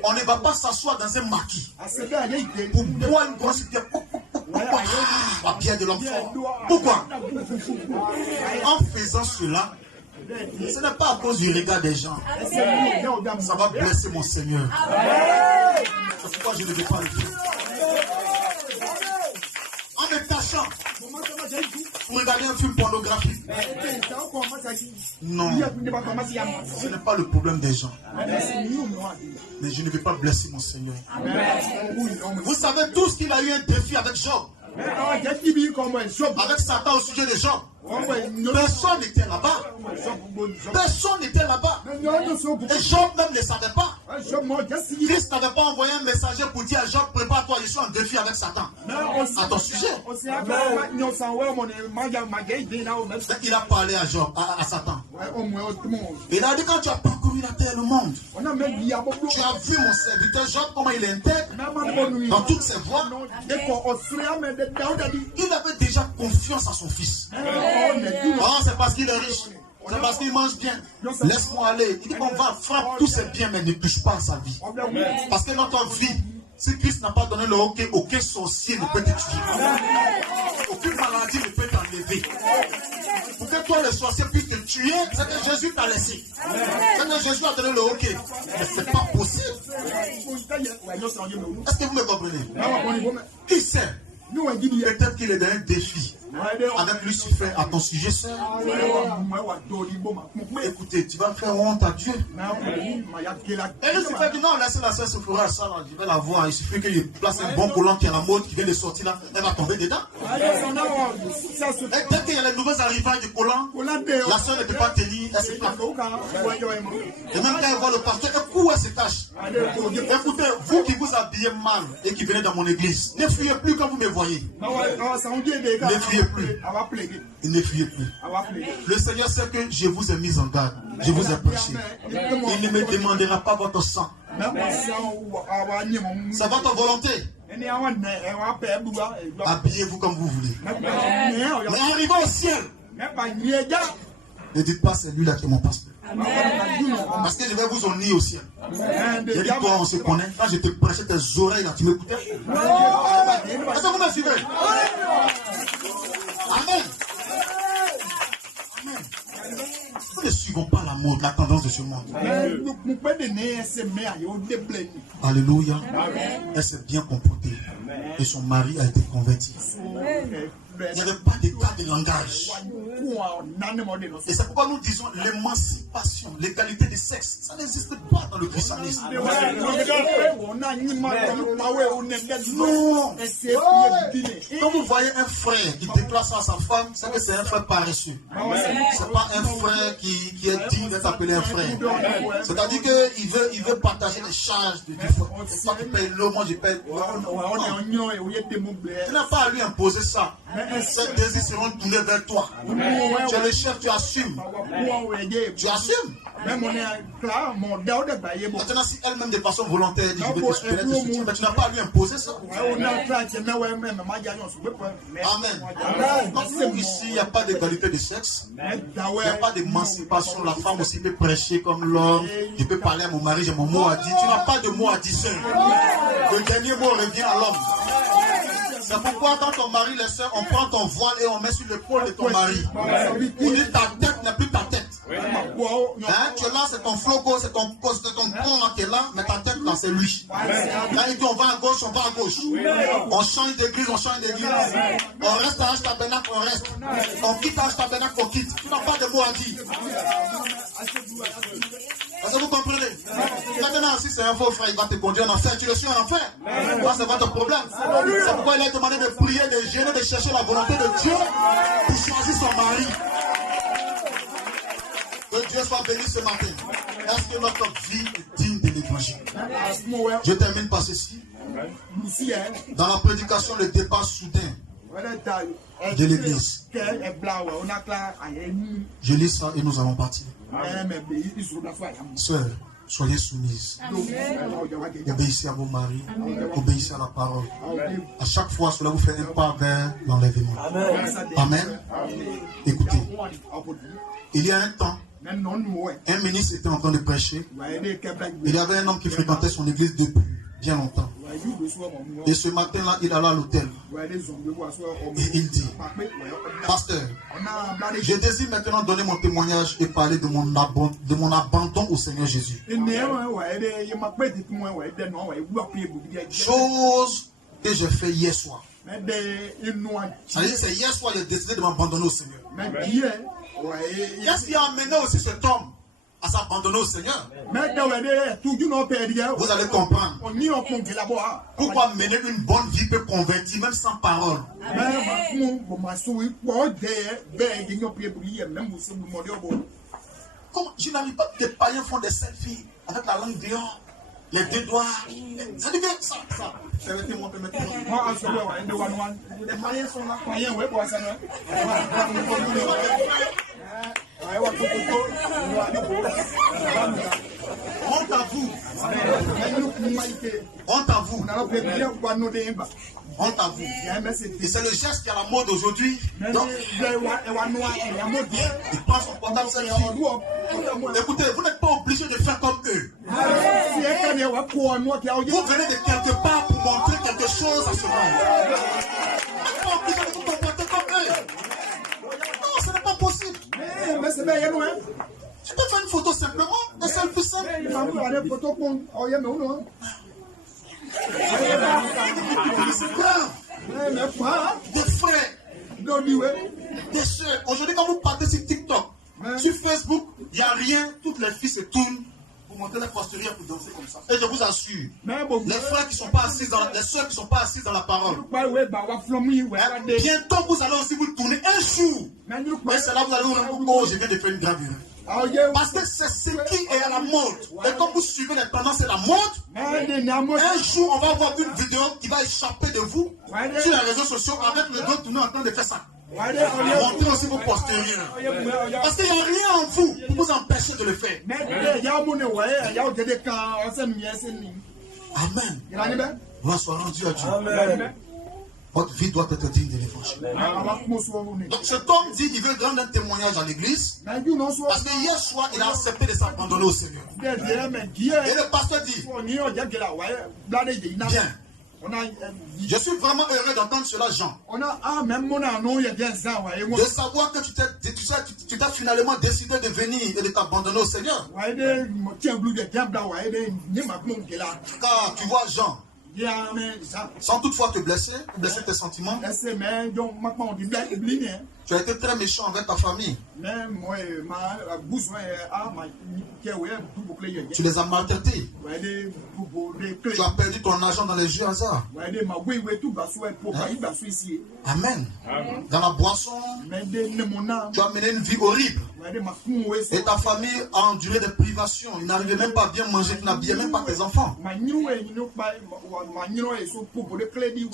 on ne va pas s'asseoir dans un maquis pour boire une grosse bière, la bière de l'enfant? Pourquoi? En faisant cela, ce n'est pas à cause du regard des gens. Ça va blesser mon Seigneur. C'est pourquoi je ne veux pas le faire. En me cachant pour regarder un film pornographique. Non, ce n'est pas le problème des gens. Mais je ne vais pas blesser mon Seigneur. Vous savez tous qu'il a eu un défi avec Job. Avec Satan au sujet de Job. Personne n'était là-bas. Personne n'était là-bas. Et Job même ne savait pas. Christ n'avait pas envoyé un messager pour dire à Job, prépare-toi, je suis en défi avec Satan. À ton sujet. Il a parlé à Job, à Satan. Il a dit, quand tu as parcouru la terre et le monde, tu as vu mon serviteur Job, comment il est intègre dans toutes ses voies. Il avait déjà confiance en son fils. Oh, c'est parce qu'il est riche. C'est parce qu'il mange bien. Laisse-moi aller. Il dit qu'on va frapper tous ses biens, mais ne touche pas à sa vie. Parce que notre vie, si Christ n'a pas donné le hockey, aucun sorcier ne peut te tuer. Aucune maladie ne peut t'enlever. Pour que toi, le sorcier, puisse te tuer, c'est que Jésus t'a laissé. C'est que Jésus a donné le hockey. Mais ce n'est pas possible. Est-ce que vous me comprenez? Qui sait? Peut-être qu'il est dans un défi avec Lucifer à ton sujet, sœur. Écoutez, tu vas faire honte à Dieu. Et Lucifer dit non, laissez la sœur Sephora, ça là, je vais la voir. Il suffit qu'il place un bon collant qui est à la mode, qui vient de sortir là, elle va tomber dedans. Et dès qu'il y a les nouvelles arrivages du collant, la sœur ne peut pas tenir, elle se plaque. Et même quand elle voit le pasteur, et où est ses tâches. Écoutez, vous qui vous habillez mal et qui venez dans mon église, ne fuyez plus quand vous me voyez. Ne fuyez plus. Ne fuyez plus. Le Seigneur sait que je vous ai mis en garde. Je vous ai prêché. Il ne me demandera pas votre sang. C'est votre volonté. Habillez-vous comme vous voulez. Mais arrivez au ciel. Ne dites pas c'est lui là qui est mon pasteur. Parce que je vais vous emmener au ciel. J'ai dit toi on se connaît. Quand je te prêchais tes oreilles là, tu m'écoutais. Est-ce que vous me suivez? Amen. Amen. Nous ne suivons pas la mode, la tendance de ce monde. Alléluia. Elle s'est bien comportée. Et son mari a été converti. Il n'y avait pas d'état de langage. Et c'est pourquoi nous disons l'émancipation, l'égalité des sexes. Ça n'existe pas dans le christianisme. Non. Quand vous voyez un frère qui déclare ça à sa femme, c'est que c'est un frère paresseux. C'est pas un frère qui est digne d'être appelé un frère. C'est-à-dire qu'il veut partager les charges du frère. Toi tu payes l'eau, moi je paye. Tu n'as pas à lui imposer ça. Ces désirs seront tournés vers toi. Tu es le chef, tu assumes. Tu assumes. Maintenant, si elle-même de façon volontaire dit je veux te soutien, mais tu n'as pas à lui imposer ça. Amen. Donc ici, il n'y a pas d'égalité de sexe. Il n'y a pas d'émancipation. La femme aussi peut prêcher comme l'homme. Je peux parler à mon mari, j'ai mon mot à dire. Tu n'as pas de mot à dire seul. Le dernier mot revient à l'homme. C'est pourquoi quand ton mari le sait, on prend ton voile et on met sur l'épaule de ton mari. On dit ta tête n'est plus ta tête. Hein? Tu es là, c'est ton floco, c'est ton corps qui est là, mais ta tête là c'est lui. Quand il dit on va à gauche, on va à gauche. On change d'église, on change d'église. On reste à H-Tabernacle, on reste. On quitte à H-Tabernacle, on quitte. Tu n'as pas de mots à dire. Est-ce que vous comprenez? Maintenant, si c'est un faux frère, il va te conduire en enfer. Tu le suis en enfer. Ça, c'est votre problème. C'est pourquoi il a demandé de prier, de gêner, de chercher la volonté de Dieu pour choisir son mari. Que Dieu soit béni ce matin. Est-ce que notre vie est digne de l'évangile? Je termine par ceci. Dans la prédication, le départ soudain de l'église. Je lis ça et nous allons partir. Sœurs, soyez soumises. Obéissez à vos maris. Obéissez à la parole. À chaque fois, cela vous fait un pas vers l'enlèvement. Amen. Écoutez, il y a un temps, un ministre était en train de prêcher. Il y avait un homme qui fréquentait son église depuis bien longtemps. Et ce matin-là, il alla à l'hôtel. Et il dit, pasteur, je désire maintenant donner mon témoignage et parler de mon abandon au Seigneur Jésus. Chose que j'ai fait hier soir. C'est hier soir, j'ai décidé de m'abandonner au Seigneur. Qu'est-ce qui a amené aussi cet homme à s'abandonner au Seigneur? Vous allez comprendre. Pourquoi mener une bonne vie peut convertir même sans parole. Comment? Je n'arrive pas, les païens font des selfies avec la langue dehors, les deux doigts. Ça dit que ça. Permettez-moi. Les païens sont là. Honte à vous. Honte à vous. Honte à vous. Et c'est le geste qui est à la mode aujourd'hui. Donc, il prend son portable selfie. Écoutez, vous n'êtes pas obligé de faire comme eux. Vous venez de quelque part pour montrer quelque chose à ce monde. Vous n'êtes pas obligé de vous comporter comme eux. Non, ce n'est pas possible. Tu peux faire une photo simplement, un selfie simple. Des frères, des soeurs. Aujourd'hui, quand vous partez sur TikTok, sur Facebook, il n'y a rien. Toutes les filles se tournent pour montrer la postérieur pour danser comme ça. Et je vous assure, les frères qui ne sont pas assis les soeurs qui ne sont pas assises dans la parole, bientôt vous allez aussi vous tourner un jour. Et c'est là que vous allez vous rendre compte, oh, je viens de faire une gravure. Parce que c'est ce qui est à la mode. Et comme vous suivez les tendances et la mode, un jour on va voir une vidéo qui va échapper de vous sur les réseaux sociaux avec le dos tourné en train de faire ça. Montrez aussi vos postérieurs. Parce qu'il n'y a rien en vous pour vous empêcher de le faire. Amen. Gloire soit rendue à Dieu. Amen. Votre vie doit être digne de l'évangile. Donc cet homme dit qu'il veut rendre un témoignage à l'église. Parce que hier soir, il a accepté de s'abandonner au Seigneur. Et le pasteur dit, bien. Je suis vraiment heureux d'entendre cela, Jean. De savoir que tu t'es finalement décidé de venir et de t'abandonner au Seigneur. Car tu vois, Jean, sans toutefois te blesser, ou blesser tes sentiments, tu as été très méchant avec ta famille. Tu les as maltraités. Tu as perdu ton argent dans les jeux hasard. Amen. Dans la boisson, tu as mené une vie horrible. Et ta famille a enduré des privations. Il n'arrivait même pas à bien manger. Tu n'habillais même pas tes enfants.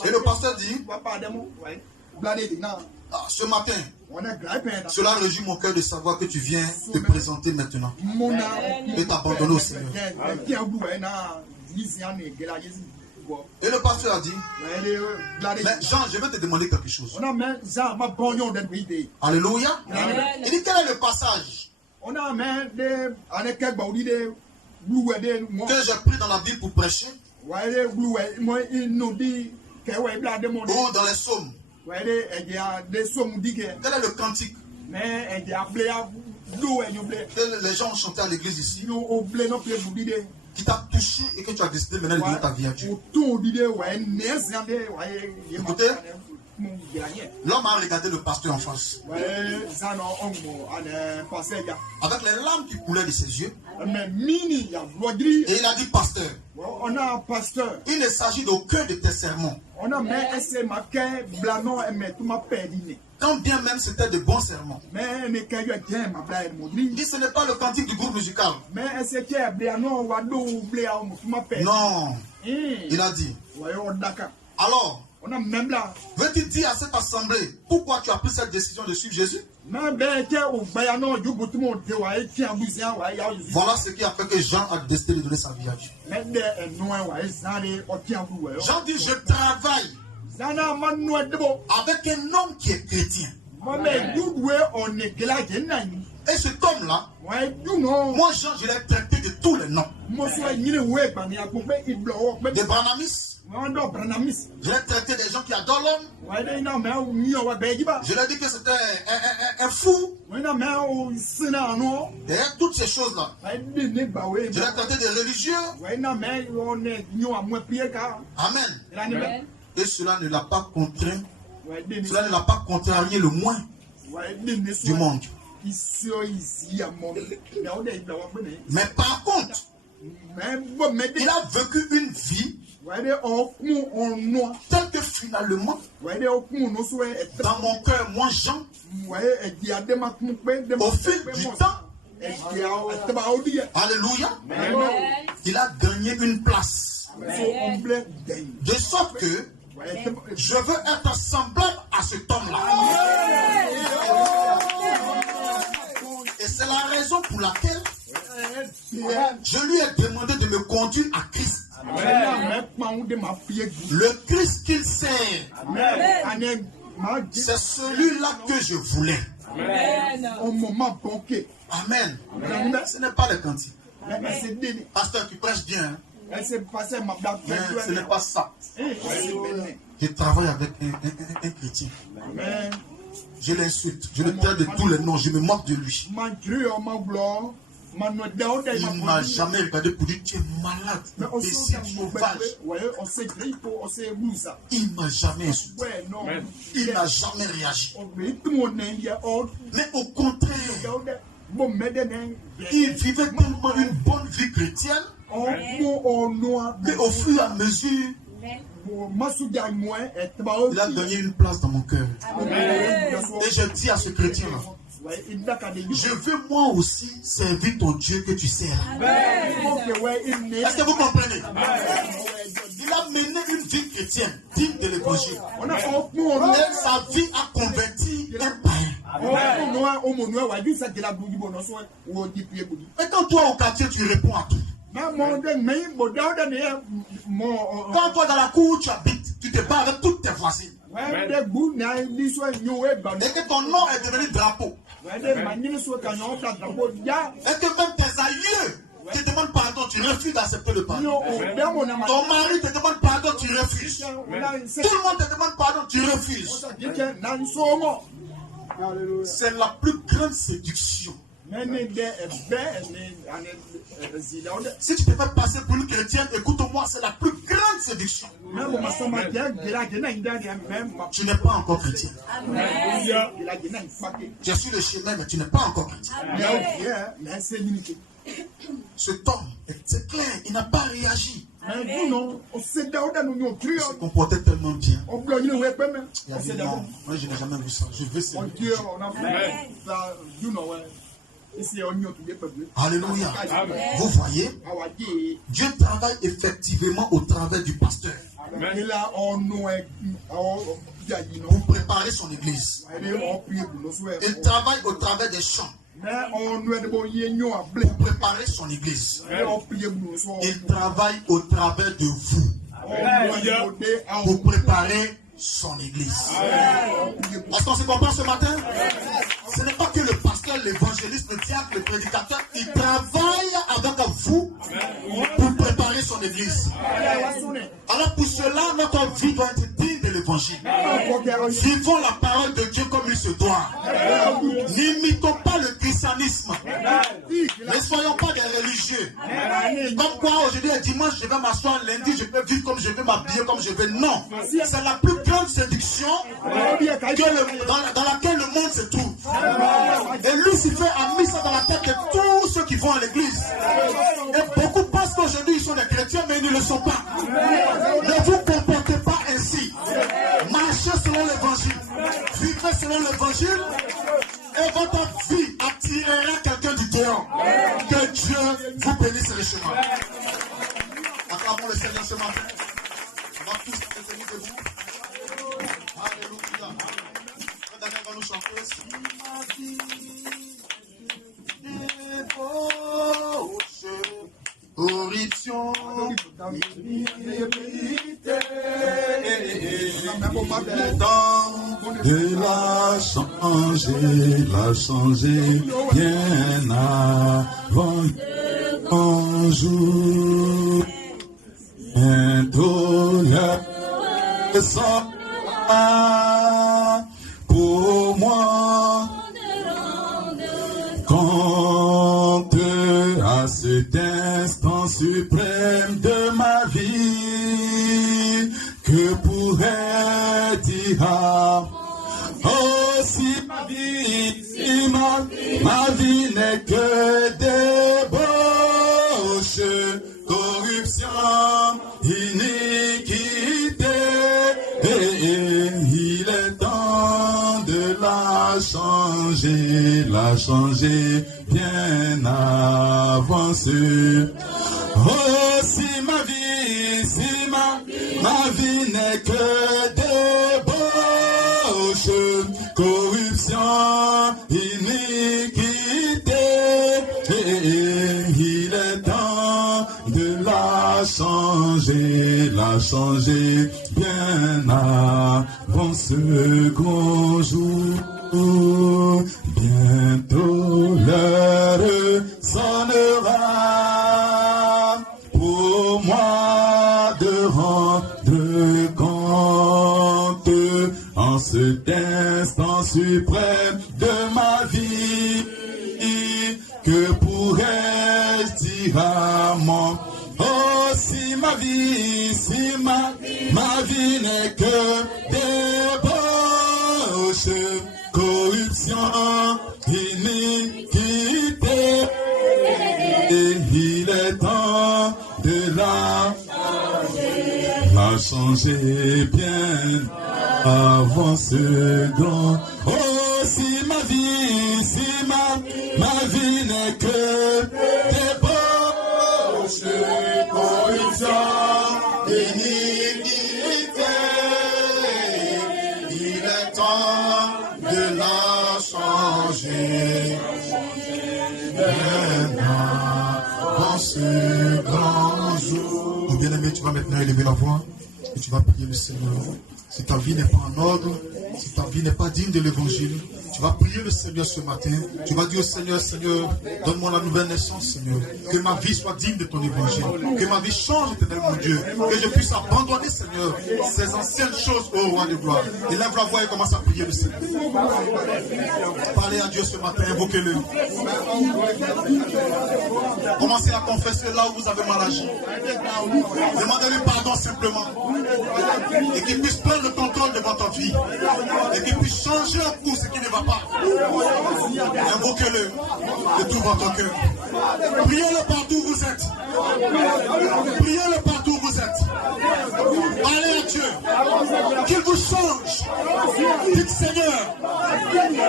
Et le pasteur dit, ce matin, cela réjouit mon cœur de savoir que tu viens te présenter maintenant et t'abandonner au Seigneur. Et le pasteur a dit, mais Jean, je vais te demander quelque chose. Alléluia. Il dit, quel est le passage que j'ai pris dans la Bible pour prêcher, ou dans les psaumes? Quel est le cantique que les gens ont chanté à l'église ici, qui t'a touché et que tu as décidé maintenant de donner ta vie à Dieu? Écoutez, l'homme a regardé le pasteur en face, avec les larmes qui coulaient de ses yeux, et il a dit, pasteur, il ne s'agit d'aucun de tes sermons. Quand bien même c'était de bons sermons. Il dit, ce n'est pas le cantique du groupe musical. Non. Il a dit, alors, veux-tu dire à cette assemblée pourquoi tu as pris cette décision de suivre Jésus? Voilà ce qui a fait que Jean a décidé de donner sa vie à Dieu. Jean dit, je travaille avec un homme qui est chrétien. Et cet homme-là, moi Jean, je l'ai traité de tous les noms. Des Branamis. Je l'ai traité des gens qui adorent l'homme. Je l'ai dit que c'était un fou. Derrière toutes ces choses-là. Je l'ai traité des religieux. Amen. Et cela ne l'a pas contraint. Cela ne l'a pas contrarié le moins du monde. Mais par contre, il a vécu une vie tel que finalement, dans mon cœur, moi Jean, au fil du temps, alléluia, il a gagné une place. De sorte que je veux être semblable à cet homme-là. Et c'est la raison pour laquelle je lui ai demandé de me conduire à Christ. Le Christ qu'il sert, c'est celui-là que je voulais. Amen. Ce n'est pas le cantique. Pasteur, tu prêches bien. Mais ce n'est pas ça. Je travaille avec un chrétien. Je l'insulte, je le traite de tous les noms, je me moque de lui. Il ne m'a jamais regardé pour dire tu es malade, imbécile, sauvage. Il ne m'a jamais insulté. Il n'a jamais réagi. Mais au contraire, il vivait tellement une bonne vie chrétienne qu'au fur et à mesure, il a gagné une place dans mon cœur. Et je dis à ce chrétien-là, Je veux moi aussi servir ton Dieu que tu sers. Est-ce que vous comprenez? Il a mené une vie chrétienne, digne de l'évangile. Et sa vie a converti un païen. Et quand toi au quartier, tu réponds à tout. Quand toi dans la cour tu habites, tu te bats avec toutes tes voisines. Et que ton nom est devenu drapeau. Et que même tes aïeux te demandent pardon, tu refuses d'accepter le pardon. Ton mari te demande pardon, tu refuses. Tout le monde te demande pardon, tu refuses. C'est la plus grande séduction. Si tu te fais passer pour une chrétienne, écoute-moi, c'est la plus grande séduction. Tu n'es pas encore chrétien. Tu es sur le chemin, mais tu n'es pas encore chrétien. Cet homme, c'est clair, il n'a pas réagi. Il se comportait tellement bien. Moi, je n'ai jamais vu ça. Je veux ça. Alléluia. Vous voyez, Dieu travaille effectivement au travers du pasteur pour préparer son église. Il travaille au travers des chants pour préparer son église. Il travaille au travers de vous pour préparer son église. Est-ce qu'on se comprend ce matin? Ce n'est pas que le pasteur, l'évangéliste, le diacre, le prédicateur, il travaille avec vous pour préparer son église. Alors pour cela, notre vie doit être digne de l'évangile. Vivons la parole de Dieu comme il se doit. N'imitons pas le christianisme. Ne soyons pas des religieux. Comme quoi aujourd'hui est dimanche, je vais m'asseoir, lundi, je peux vivre comme je veux, m'habiller comme je veux. Non. C'est la plus grande séduction dans laquelle le monde se trouve. Et Lucifer a mis ça dans la tête de tous ceux qui vont à l'église. Et beaucoup pensent qu'aujourd'hui ils sont des chrétiens, mais ils ne le sont pas. Ne vous comportez pas ainsi. Marchez selon l'évangile. Vivez selon l'évangile. Et votre vie attirera quelqu'un du dehors. Que Dieu vous bénisse le chemin. Acclamons le Seigneur ce matin. On va tous nous tenir debout. Alléluia. Daniel va nous chanter aussi. Corruption, de la changer bien avant un jour. Bientôt le sang pour moi. Compte à cet instant suprême de ma vie, que pourrait dire oh si ma vie n'est que débauche, corruption, iniquité, et il est temps de la changer bien avancée. Oh si ma vie n'est que débauche, corruption, iniquité, et il est temps de la changer bien avant ce grand jour. Bientôt l'heure sonnera pour moi de rendre compte en cet instant suprême de ma vie. Que pourrais-je dire à mon oh si ma vie n'est que débauche, corruption, iniquité, et il est temps de la changer bien avant ce grand. Oh si ma vie Ma vie n'est que débauche, corruption, iniquité. Il est temps de la changer. Maintenant, dans ce grand jour. Mon bien-aimé, tu vas maintenant élever la voix et tu vas prier le Seigneur. Si ta vie n'est pas en ordre, si ta vie n'est pas digne de l'évangile, tu vas prier le Seigneur ce matin. Tu vas dire au Seigneur, Seigneur, donne-moi la nouvelle naissance, Seigneur. Que ma vie soit digne de ton évangile. Que ma vie change, éternel mon Dieu. Que je puisse abandonner, Seigneur, ces anciennes choses, ô roi de gloire. Élève la voix et commence à prier le Seigneur. Parlez à Dieu ce matin, invoquez-le. Commencez à confesser là où vous avez mal agi. Demandez-lui pardon simplement. Et qu'il puisse prendre le contrôle de votre vie. Et qu'il puisse changer un coup ce qui ne va pas. Invoquez-le de tout votre cœur. Priez-le partout où vous êtes. Priez-le partout où vous êtes. Parlez à Dieu. Qu'il vous change. Dites Seigneur,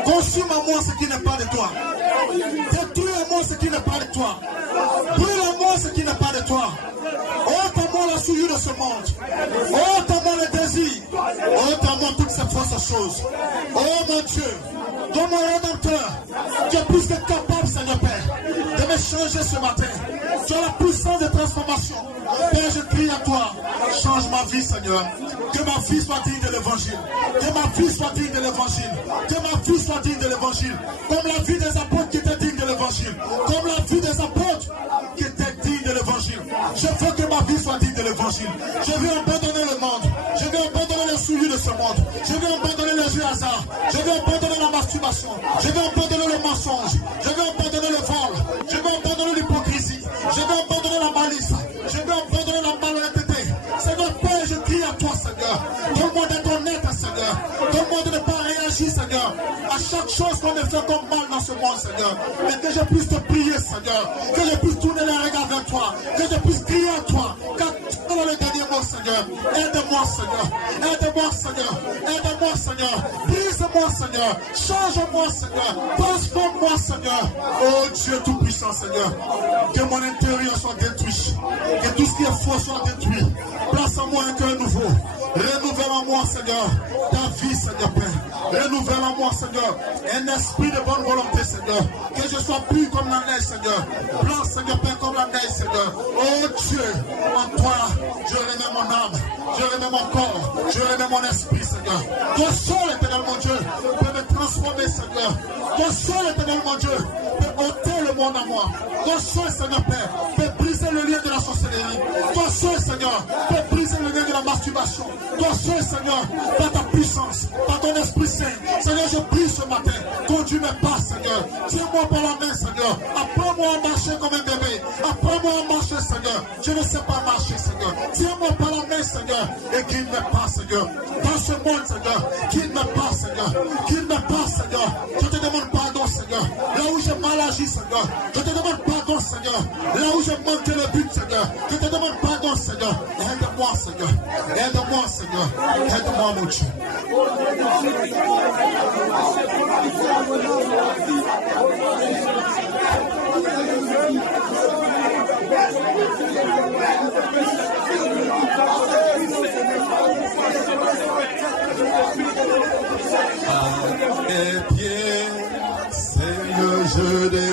consume à moi ce qui n'est pas de toi. Détruis à moi ce qui n'est pas de toi. Brûle à moi ce qui n'est pas de toi. Ôte à moi la souillure de ce monde. Ôte à moi le désir. Ôte à moi toutes ces fausses choses. Oh mon Dieu, ton mon rédempteur, tu es plus que capable, Seigneur Père, de me changer ce matin. Tu as la puissance de transformation. Père, je crie à toi. Change ma vie, Seigneur. Que ma vie soit digne de l'évangile. Que ma vie soit digne de l'évangile. Que ma vie soit digne de l'évangile. Comme la vie des apôtres qui était digne de l'évangile. Comme la vie des apôtres qui était digne de l'évangile. Je veux que ma vie soit digne de l'évangile. Je veux abandonner le monde. Je veux abandonner les souillures de ce monde. Je veux abandonner les jeux hasard. Je veux abandonner la masturbation. Je veux abandonner le mensonge. Je veux abandonner le vol. Je veux abandonner l'hypocrisie. Je veux abandonner la malice. Je veux abandonner la malhonnêteté. Seigneur Père, je crie à toi, Seigneur. Donne-moi d'être honnête, Seigneur. Donne-moi de ne pas réagir, Seigneur, à chaque chose qu'on me fait comme mal dans ce monde, Seigneur. Mais que je puisse te prier, Seigneur. Que je puisse tourner les regards vers toi. Que je puisse crier à toi. Car tu es le dernier mot, Seigneur. Aide-moi, Seigneur. Aide-moi, Seigneur. Aide-moi, Seigneur. Brise-moi, Seigneur. Change-moi, Seigneur. Transforme-moi, Seigneur. Oh Dieu Tout-Puissant, Seigneur. Que mon intérieur soit détruit. Que tout ce qui est faux soit détruit. Place en moi un cœur nouveau. Renouvelle en moi, Seigneur, ta vie, Seigneur Père. Renouvelle en moi, Seigneur, un esprit de bonne volonté, Seigneur. Que je sois plus comme la neige, Seigneur. Blanc, Seigneur Père, comme la neige, Seigneur. Oh Dieu, en toi, je remets mon âme, je remets mon corps, je remets mon esprit, Seigneur. Toi seul, éternel mon Dieu, peut me transformer, Seigneur. Toi seul, éternel mon Dieu, peut ôter le monde à moi. Toi seul, Seigneur Père, peut briser le lien de la sorcellerie. Toi seul, Seigneur, peut briser le lien de la masturbation. Toi seul, Seigneur, par ta puissance, par ton Esprit Saint. Seigneur, je prie ce matin. Conduis mes pas, Seigneur. Tiens-moi par la main, Seigneur. Apprends-moi à marcher comme un bébé. Apprends-moi à marcher, Seigneur. Je ne sais pas marcher, Seigneur. Tiens-moi par la main, Seigneur. Et guide mes pas, Seigneur. Dans ce monde, Seigneur. Guide mes pas, Seigneur. Guide mes pas, Seigneur. Je te demande pardon, Seigneur. Là où j'ai mal agi, Seigneur. Je te demande pardon, Seigneur. Là où j'ai manqué le but, Seigneur. Je te demande pardon, Seigneur. Aide-moi, Seigneur. Aide-moi, Seigneur. Aide-moi, mon Dieu.